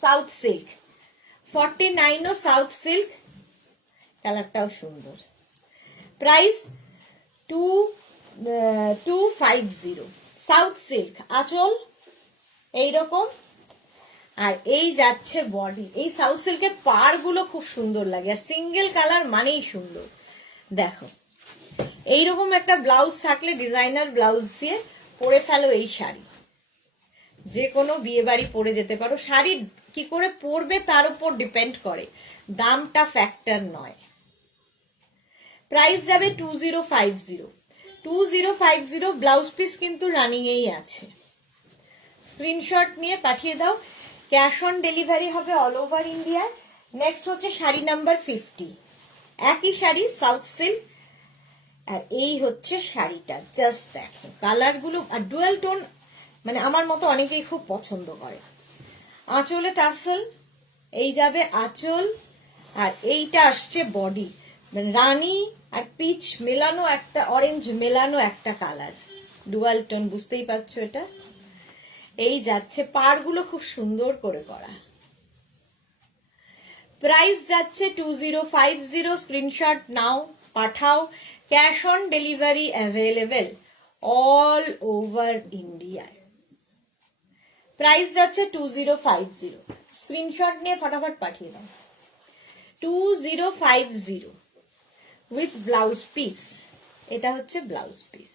সাউথ সিল্ক। 49 ও সাউথ সিল্ক, কালারটাও সুন্দর। প্রাইস 2250। সাউথ সিল্ক, আঁচল এইরকম, আর এই যাচ্ছে বডি। এই সাউথ সিল্কের পার গুলো খুব সুন্দর লাগে, আর সিঙ্গেল কালার মানেই সুন্দর। দেখো এইরকম একটা ব্লাউজ থাকলে ডিজাইনার ব্লাউজ দিয়ে পরে ফেলো এই শাড়ি, যে কোনো বিয়ে বাড়ি পরে যেতে পারো। শাড়ি কি করে পরবে তার উপর ডিপেন্ড করে, দামটা ফ্যাক্টর নয়। প্রাইস যাবে 2050। 2050 ব্লাউজ পিস কিন্তু রানিং এই আছে। স্ক্রিনশট নিয়ে পাঠিয়ে দাও, ক্যাশ অন ডেলিভারি হবে অল ওভার ইন্ডিয়া। নেক্সট হচ্ছে শাড়ি নাম্বার 50, একই শাড়ি সাউথ সিল্ক, আর এই হচ্ছে শাড়িটা। জাস্ট দেখো কালার গুলো, আর ডুয়াল টোন, মানে আমার মতো অনেকেই খুব পছন্দ করে। আঁচলে টাসেল, এই যাবে আঁচল, আর এইটা আসছে বডি, রানী আর পিচ মেলানো একটা, অরেঞ্জ মেলানো একটা কালার, ডুয়াল টোন, বুঝতেই পারছো এটা। এই যাচ্ছে, পাড়গুলো খুব সুন্দর করে করা। প্রাইস যাচ্ছে 2050। স্ক্রিনশট নাও, পাঠাও, cash on delivery available all over ইন্ডিয়ায়। প্রাইস যাচ্ছে 2050। স্ক্রিনশট নিয়ে ফটাফট পাঠিয়ে দাও। 2050 উইথ ব্লাউজ পিস। এটা হচ্ছে ব্লাউজ পিস।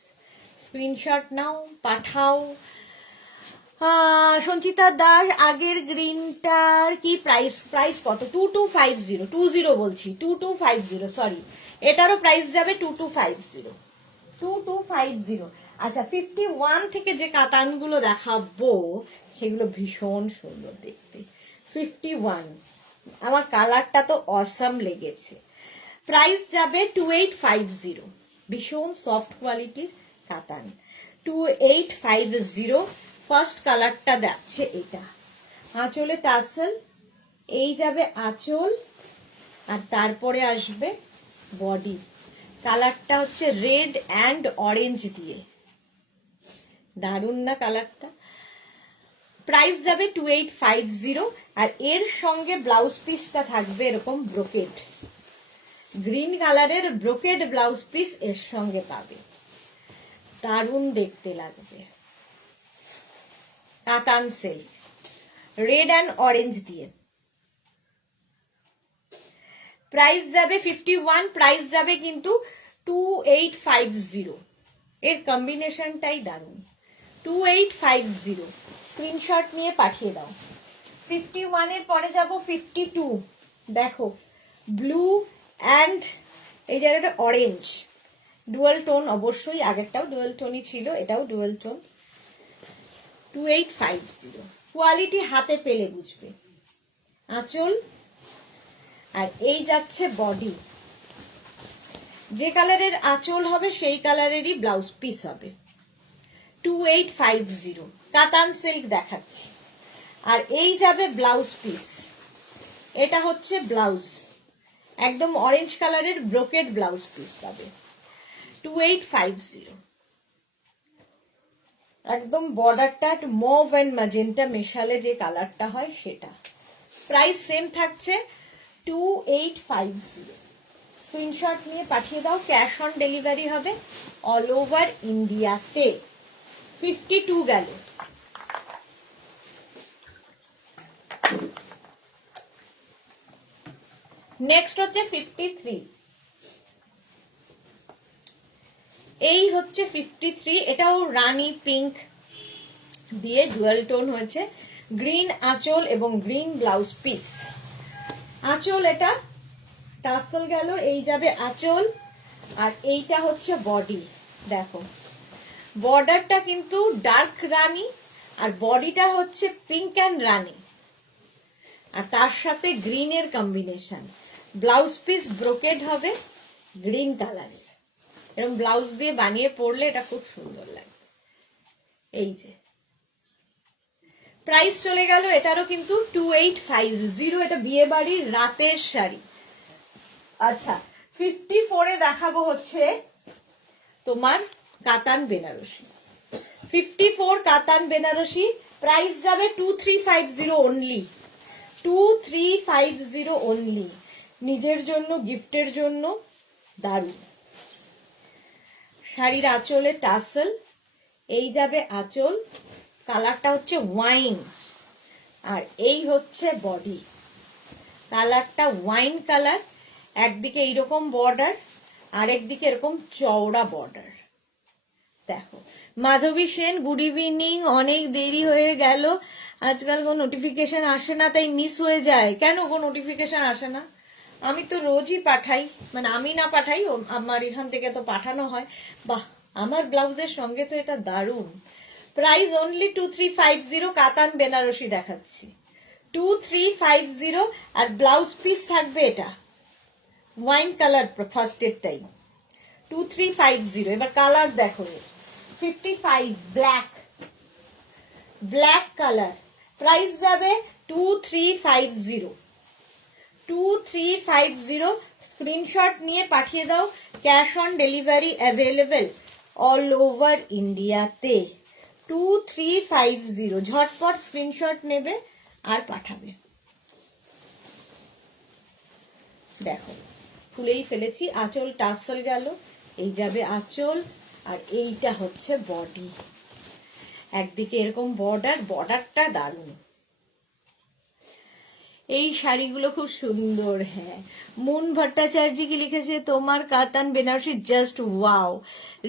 স্ক্রিনশট নাও, পাঠাও। সঞ্চিতা দাস, আগের গ্রিনটার কি প্রাইস? প্রাইস কত? 2250। 20 বলছি, 2250, সরি। এটারও প্রাইস যাবে 2250। 2250। আচ্ছা, 51 থেকে যে কাতানগুলো দেখাবো সেগুলো ভীষণ সুন্দর দেখতে। 51, আমার কালারটা তো অসাম লেগেছে। প্রাইস যাবে 2850। ভীষণ সফট কোয়ালিটির কাতান, 2850। ফার্স্ট কালারটা যাচ্ছে এটা। আঁচলে টাসেল, এই যাবে আঁচল, আর তারপরে আসবে বডি। কালারটা হচ্ছে রেড অ্যান্ড অরেঞ্জ দিয়ে, দারুন না কালারটা? প্রাইস যাবে 2850। আর এর সঙ্গে ব্লাউজ পিসটা থাকবে এরকম ব্রোকেড, গ্রিন কালারের ব্রোকেড ব্লাউজ পিস এর সঙ্গে পাবে, দারুন দেখতে লাগবে। কাতান সিল্ক, রেড অ্যান্ড অরেঞ্জ দিয়ে। প্রাইস যাবে 51। প্রাইস যাবে কিন্তু 2850। এর কম্বিনেশনটাই দারুন। 2850। স্ক্রিনশট নিয়ে পাঠিয়ে দাও। 51 এর পরে যাব 52। দেখো ব্লু অ্যান্ড এই জায়গাটা অরেঞ্জ, ডুয়াল টোন অবশ্যই, আগেরটাও ডুয়াল টোনই ছিল, এটাও ডুয়াল টোন। 2850। কোয়ালিটি হাতে পেলে বুঝবে। আঁচল, আর এই যাচ্ছে বডি। যে কালারের আঁচল হবে সেই কালারেরই ব্লাউজ পিস হবে। 2850 কাতান সিল্ক দেখাচ্ছি। আর এই যাবে ব্লাউজ পিস, এটা হচ্ছে ব্লাউজ, একদম অরেঞ্জ কালারের ব্রোকেড ব্লাউজ পিস পাবে। 2850। একদম বর্ডারটা একটু মভ অ্যান্ড ম্যাজেন্টা মেশালে যে কালারটা হয় সেটা। প্রাইস সেম থাকছে 2850। স্ক্রিনশট নিয়ে পাঠিয়ে দাও, ক্যাশ অন ডেলিভারি হবে অল ওভার ইন্ডিয়াতে। 52 গেল। নেক্সট হচ্ছে 53। এই হচ্ছে 53। এটাও রানী পিঙ্ক দিয়ে ডুয়াল টোন হয়েছে, গ্রিন আঁচল এবং গ্রিন ব্লাউজ পিস। আঁচল, এটা টাসেল গেল, এই যাবে আঁচল, আর এইটা হচ্ছে বডি। দেখো বর্ডারটা কিন্তু ডার্ক রানী, আর বডিটা হচ্ছে পিঙ্ক অ্যান্ড রানী, আর তার সাথে গ্রিনের কম্বিনেশন। ব্লাউজ পিস ব্রোকেড হবে গ্রিন কালারের। এরকম ব্লাউজ দিয়ে বানিয়ে পরলে এটা খুব সুন্দর লাগে। এই যে প্রাইস চলে গেল এটারও কিন্তু 2850। এটা বিয়ে বাড়ির রাতের শাড়ি। আচ্ছা 54 এ দেখাবো হচ্ছে তোমার কাতান বেনারসি। 54 কাতান বেনারসি, প্রাইস যাবে 2350 অনলি, 2350 অনলি। নিজের জন্য, গিফটের জন্য দারুণ। শাড়ির আঁচলে টাসেল, এই যাবে আঁচল, কালারটা হচ্ছে ওয়াইন, আর এই হচ্ছে বডি, কালারটা ওয়াইন কালার। একদিকে এইরকম বর্ডার, আরেকদিকে এরকম চওড়া বর্ডার। দেখো মাধবী সেন, গুড ইভিনিং। অনেক দেরি হয়ে গেল, আজকাল কোনো নোটিফিকেশন আসে না, তাই মিস হয়ে যায়। কেন কোনো নোটিফিকেশন আসে না? আমি তো রোজই পাঠাই, মানে আমি না পাঠাই, আমার এখান থেকে তো পাঠানো হয়। বাহ, আমার ব্লাউজের সঙ্গে তো এটা দারুণ। প্রাইস অনলি 2350, কাতান বেনারসি দেখাচ্ছি 2350। আর ব্লাউজ পিস থাকবে এটা ওয়াইন কালার, ফার্স্ট এরটাই 2350। এবার কালার দেখো, 55 ব্ল্যাক, ব্ল্যাক কালার, প্রাইস যাবে 2350, 2350। স্ক্রিনশট নিয়ে পাঠিয়ে দাও, cash on delivery available all over ইন্ডিয়াতে। 2350, ঝটপট স্ক্রিনশট নেবে আর পাঠাবে। দেখো খুলেই ফেলেছি, আঁচল টাসল গেল, এই যাবে আঁচল, আর এইটা হচ্ছে বডি। একদিকে এরকম বর্ডার, বর্ডারটা দারুণ। এই শাড়িগুলো খুব সুন্দর। হ্যাঁ, মুন ভট্টাচার্য কি লিখেছে, তোমার কাতান বেনারসি জাস্ট ওয়াও,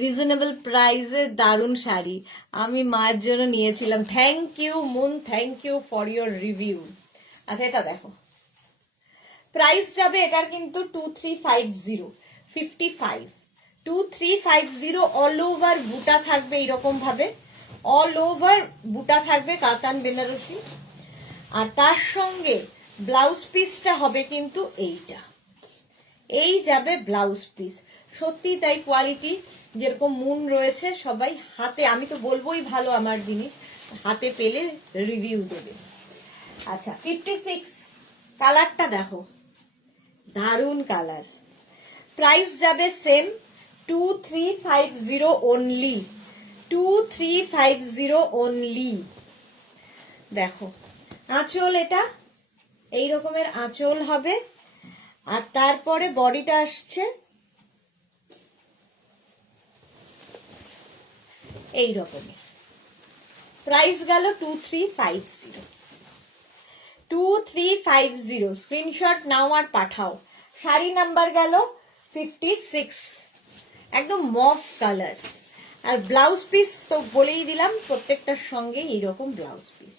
রিজনেবল প্রাইসে দারুণ শাড়ি, আমি মায়ের জন্য নিয়েছিলাম। Thank you Moon, thank you for your review. আচ্ছা এটা দেখো, প্রাইস যাবে এটার কিন্তু 2350, 55, 2350। অল ওভার বুটা থাকবে এইরকম ভাবে, অল ওভার বুটা থাকবে কাতান বেনারসি। আর তার সঙ্গে ব্লাউজ পিসটা হবে কিন্তু এইটা, এই যাবে ব্লাউজ পিস। সত্যি তাই কোয়ালিটি, যেরকম মুন রয়েছে সবাই হাতে, আমি তো বলবোই ভালো আমার জিনিস, হাতে পেলে রিভিউ দেবে। আচ্ছা 56, কালারটা দেখো দারুন কালার, প্রাইস যাবে সেম 2350 অনলি, 2350 অনলি। দেখো আঁচল, এটা এই রকমের আঁচল হবে, আর তারপরে বডিটা আসছে এই রকমের। প্রাইস গেল 2350, 2350। স্ক্রিনশট নাও আর পাঠাও। শাড়ি নাম্বার গেল 56, একদম মফ কালার। আর ব্লাউজ পিস তো বলেই দিলাম, প্রত্যেকটার সঙ্গে এইরকম ব্লাউজ পিস।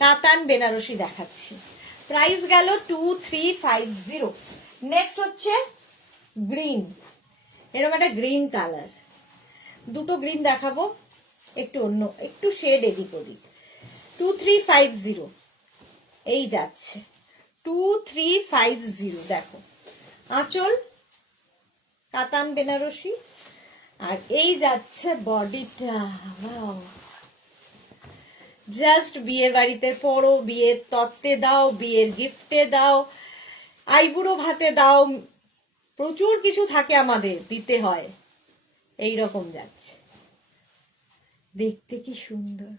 কাতান বেনারসি দেখাচ্ছি, প্রাইস গেল 2350। নেক্সট হচ্ছে গ্রিন, এরকম একটা গ্রিন কালার, দুটো গ্রিন দেখাবো, একটু অন্য, একটু শেড এদিক ওদিক। 2350 এই যাচ্ছে, 2350। দেখো আঁচল কাতান বেনারসি, আর এই যাচ্ছে বডিটা। জাস্ট বিয়ে বাড়িতে পরো, বিয়ের তত্ত্বে দাও, বিয়ের গিফটে দাও, আইবুড়ো ভাতে দাও, প্রচুর কিছু থাকে আমাদের দিতে হয়। এই রকম যাচ্ছে, দেখতে কি সুন্দর,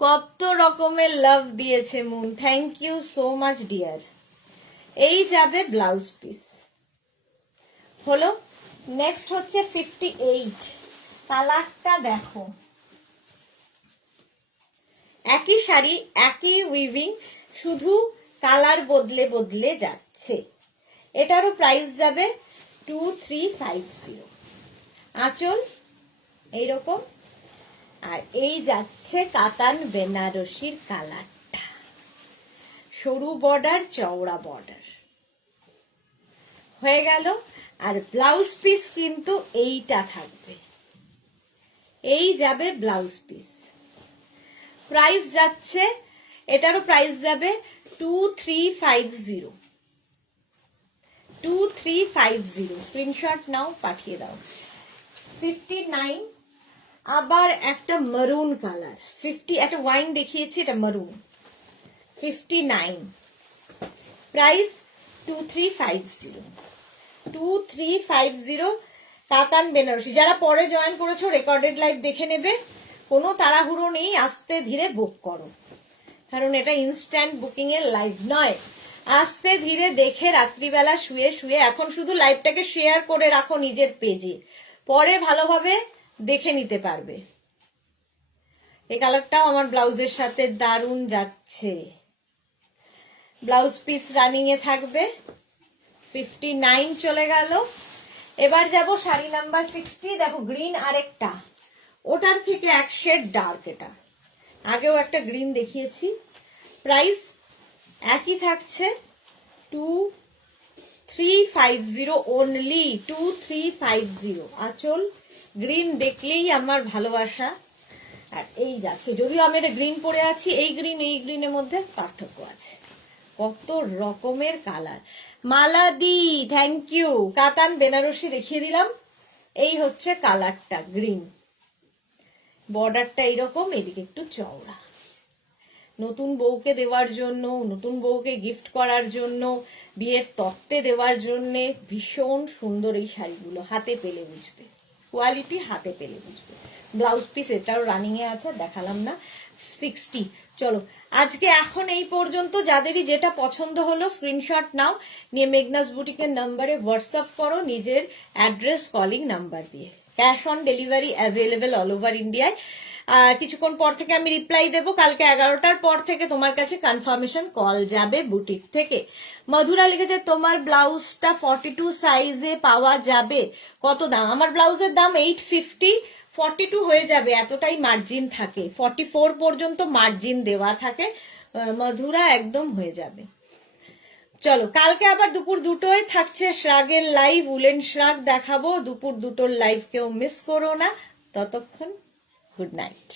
কত রকমের লাভ দিয়েছে Moon, thank you so much dear. এই যাবে ব্লাউজ পিস হলো। নেক্সট হচ্ছে 58, কালারটা দেখো, একই শাড়ি একই উইভিং, শুধু কালার বদলে বদলে যাচ্ছে। এটারও প্রাইস যাবে 2350। আঁচল এইরকম, আর এই যাচ্ছে কাতান বেনারসির কালারটা, সরু বর্ডার চওড়া বর্ডার হয়ে গেল। আর ব্লাউজ পিস কিন্তু এইটা থাকবে, এই যাবে ব্লাউজ পিস। প্রাইস যাচ্ছে, এটারও প্রাইস যাবে 2350, 2350। স্ক্রিনশট নাও পাঠিয়ে দাও। 59, আবার একটা মারুন কালার 50, একটা ওয়াইন দেখিয়েছি, এটা মারুন 59, প্রাইস 2350, 2350, কাতান বেনারসি। যারা পরে জয়েন করেছো রেকর্ডেড লাইভ দেখে নেবে, কোনো তাড়াহুড়ো নেই, আস্তে ধীরে বুক করো, কারণ এটা ইনস্ট্যান্ট বুকিং এর লাইভ নয়। আস্তে ধীরে দেখে রাত্রিবেলা শুয়ে শুয়ে, এখন শুধু লাইভটাকে শেয়ার করে রাখো নিজের পেজে, পরে ভালোভাবে দেখে নিতে পারবে। এই কালারটাও আমার ব্লাউজের সাথে দারুণ যাচ্ছে। ব্লাউজ পিস রানিং এ থাকবে। 59 চলে গেল। এবার যাব শাড়ি নাম্বার 60। দেখো গ্রিন আরেকটা, ওটার থেকে এক শেড ডার্ক। এটা আগেও একটা গ্রিন দেখিয়েছি। প্রাইস একই থাকছে 2350 অনলি, 2350। আঁচল গ্রিন দেখলেই আমার ভালোবাসা। আর এই যাচ্ছে, যদিও আমি এটা গ্রিন পরে আছি, এই গ্রিনের মধ্যে পার্থক্য আছে। কত রকমের কালার। মালাদি thank you. কাতান বেনারসি দেখিয়ে দিলাম। এই হচ্ছে কালারটা গ্রিন, বর্ডারটা এইরকম, এদিকে একটু চওড়া। নতুন বউকে দেওয়ার জন্য, নতুন বউকে গিফট করার জন্য, বিয়ের তত্ত্বে দেওয়ার জন্য ভীষণ সুন্দর এই শাড়িগুলো। হাতে পেলে বুঝবে, কোয়ালিটি হাতে পেলে বুঝবে। ব্লাউজ পিস এটাও রানিং এ আছে, দেখালাম না। 60। চলো আজকে এখন এই পর্যন্ত। যাদেরই যেটা পছন্দ হলো স্ক্রিনশট নাও, নিয়ে মেঘনাস বুটিকের নাম্বারে হোয়াটসঅ্যাপ করো নিজের অ্যাড্রেস কলিং নাম্বার দিয়ে। Cash on delivery available all over ইন্ডিয়ায়। কিছুক্ষণ পর থেকে আমি রিপ্লাই দেবো। কালকে 11টার পর থেকে তোমার কাছে কনফার্মেশন কল যাবে বুটিক থেকে। মধুরা লিখেছে তোমার ব্লাউজটা 42 সাইজে পাওয়া যাবে, কত দাম? আমার ব্লাউজের দাম 850, 42 হয়ে যাবে, এতটাই মার্জিন থাকে, 44 পর্যন্ত মার্জিন দেওয়া থাকে। মধুরা একদম হয়ে যাবে। চলো কালকে আবার দুপুর 2টোয় থাকছে শ্রাগের লাইভ, উলেন শ্রাগ দেখাবো। দুপুর 2টোর লাইভ কেউ মিস করো না। ততক্ষণ গুড নাইট।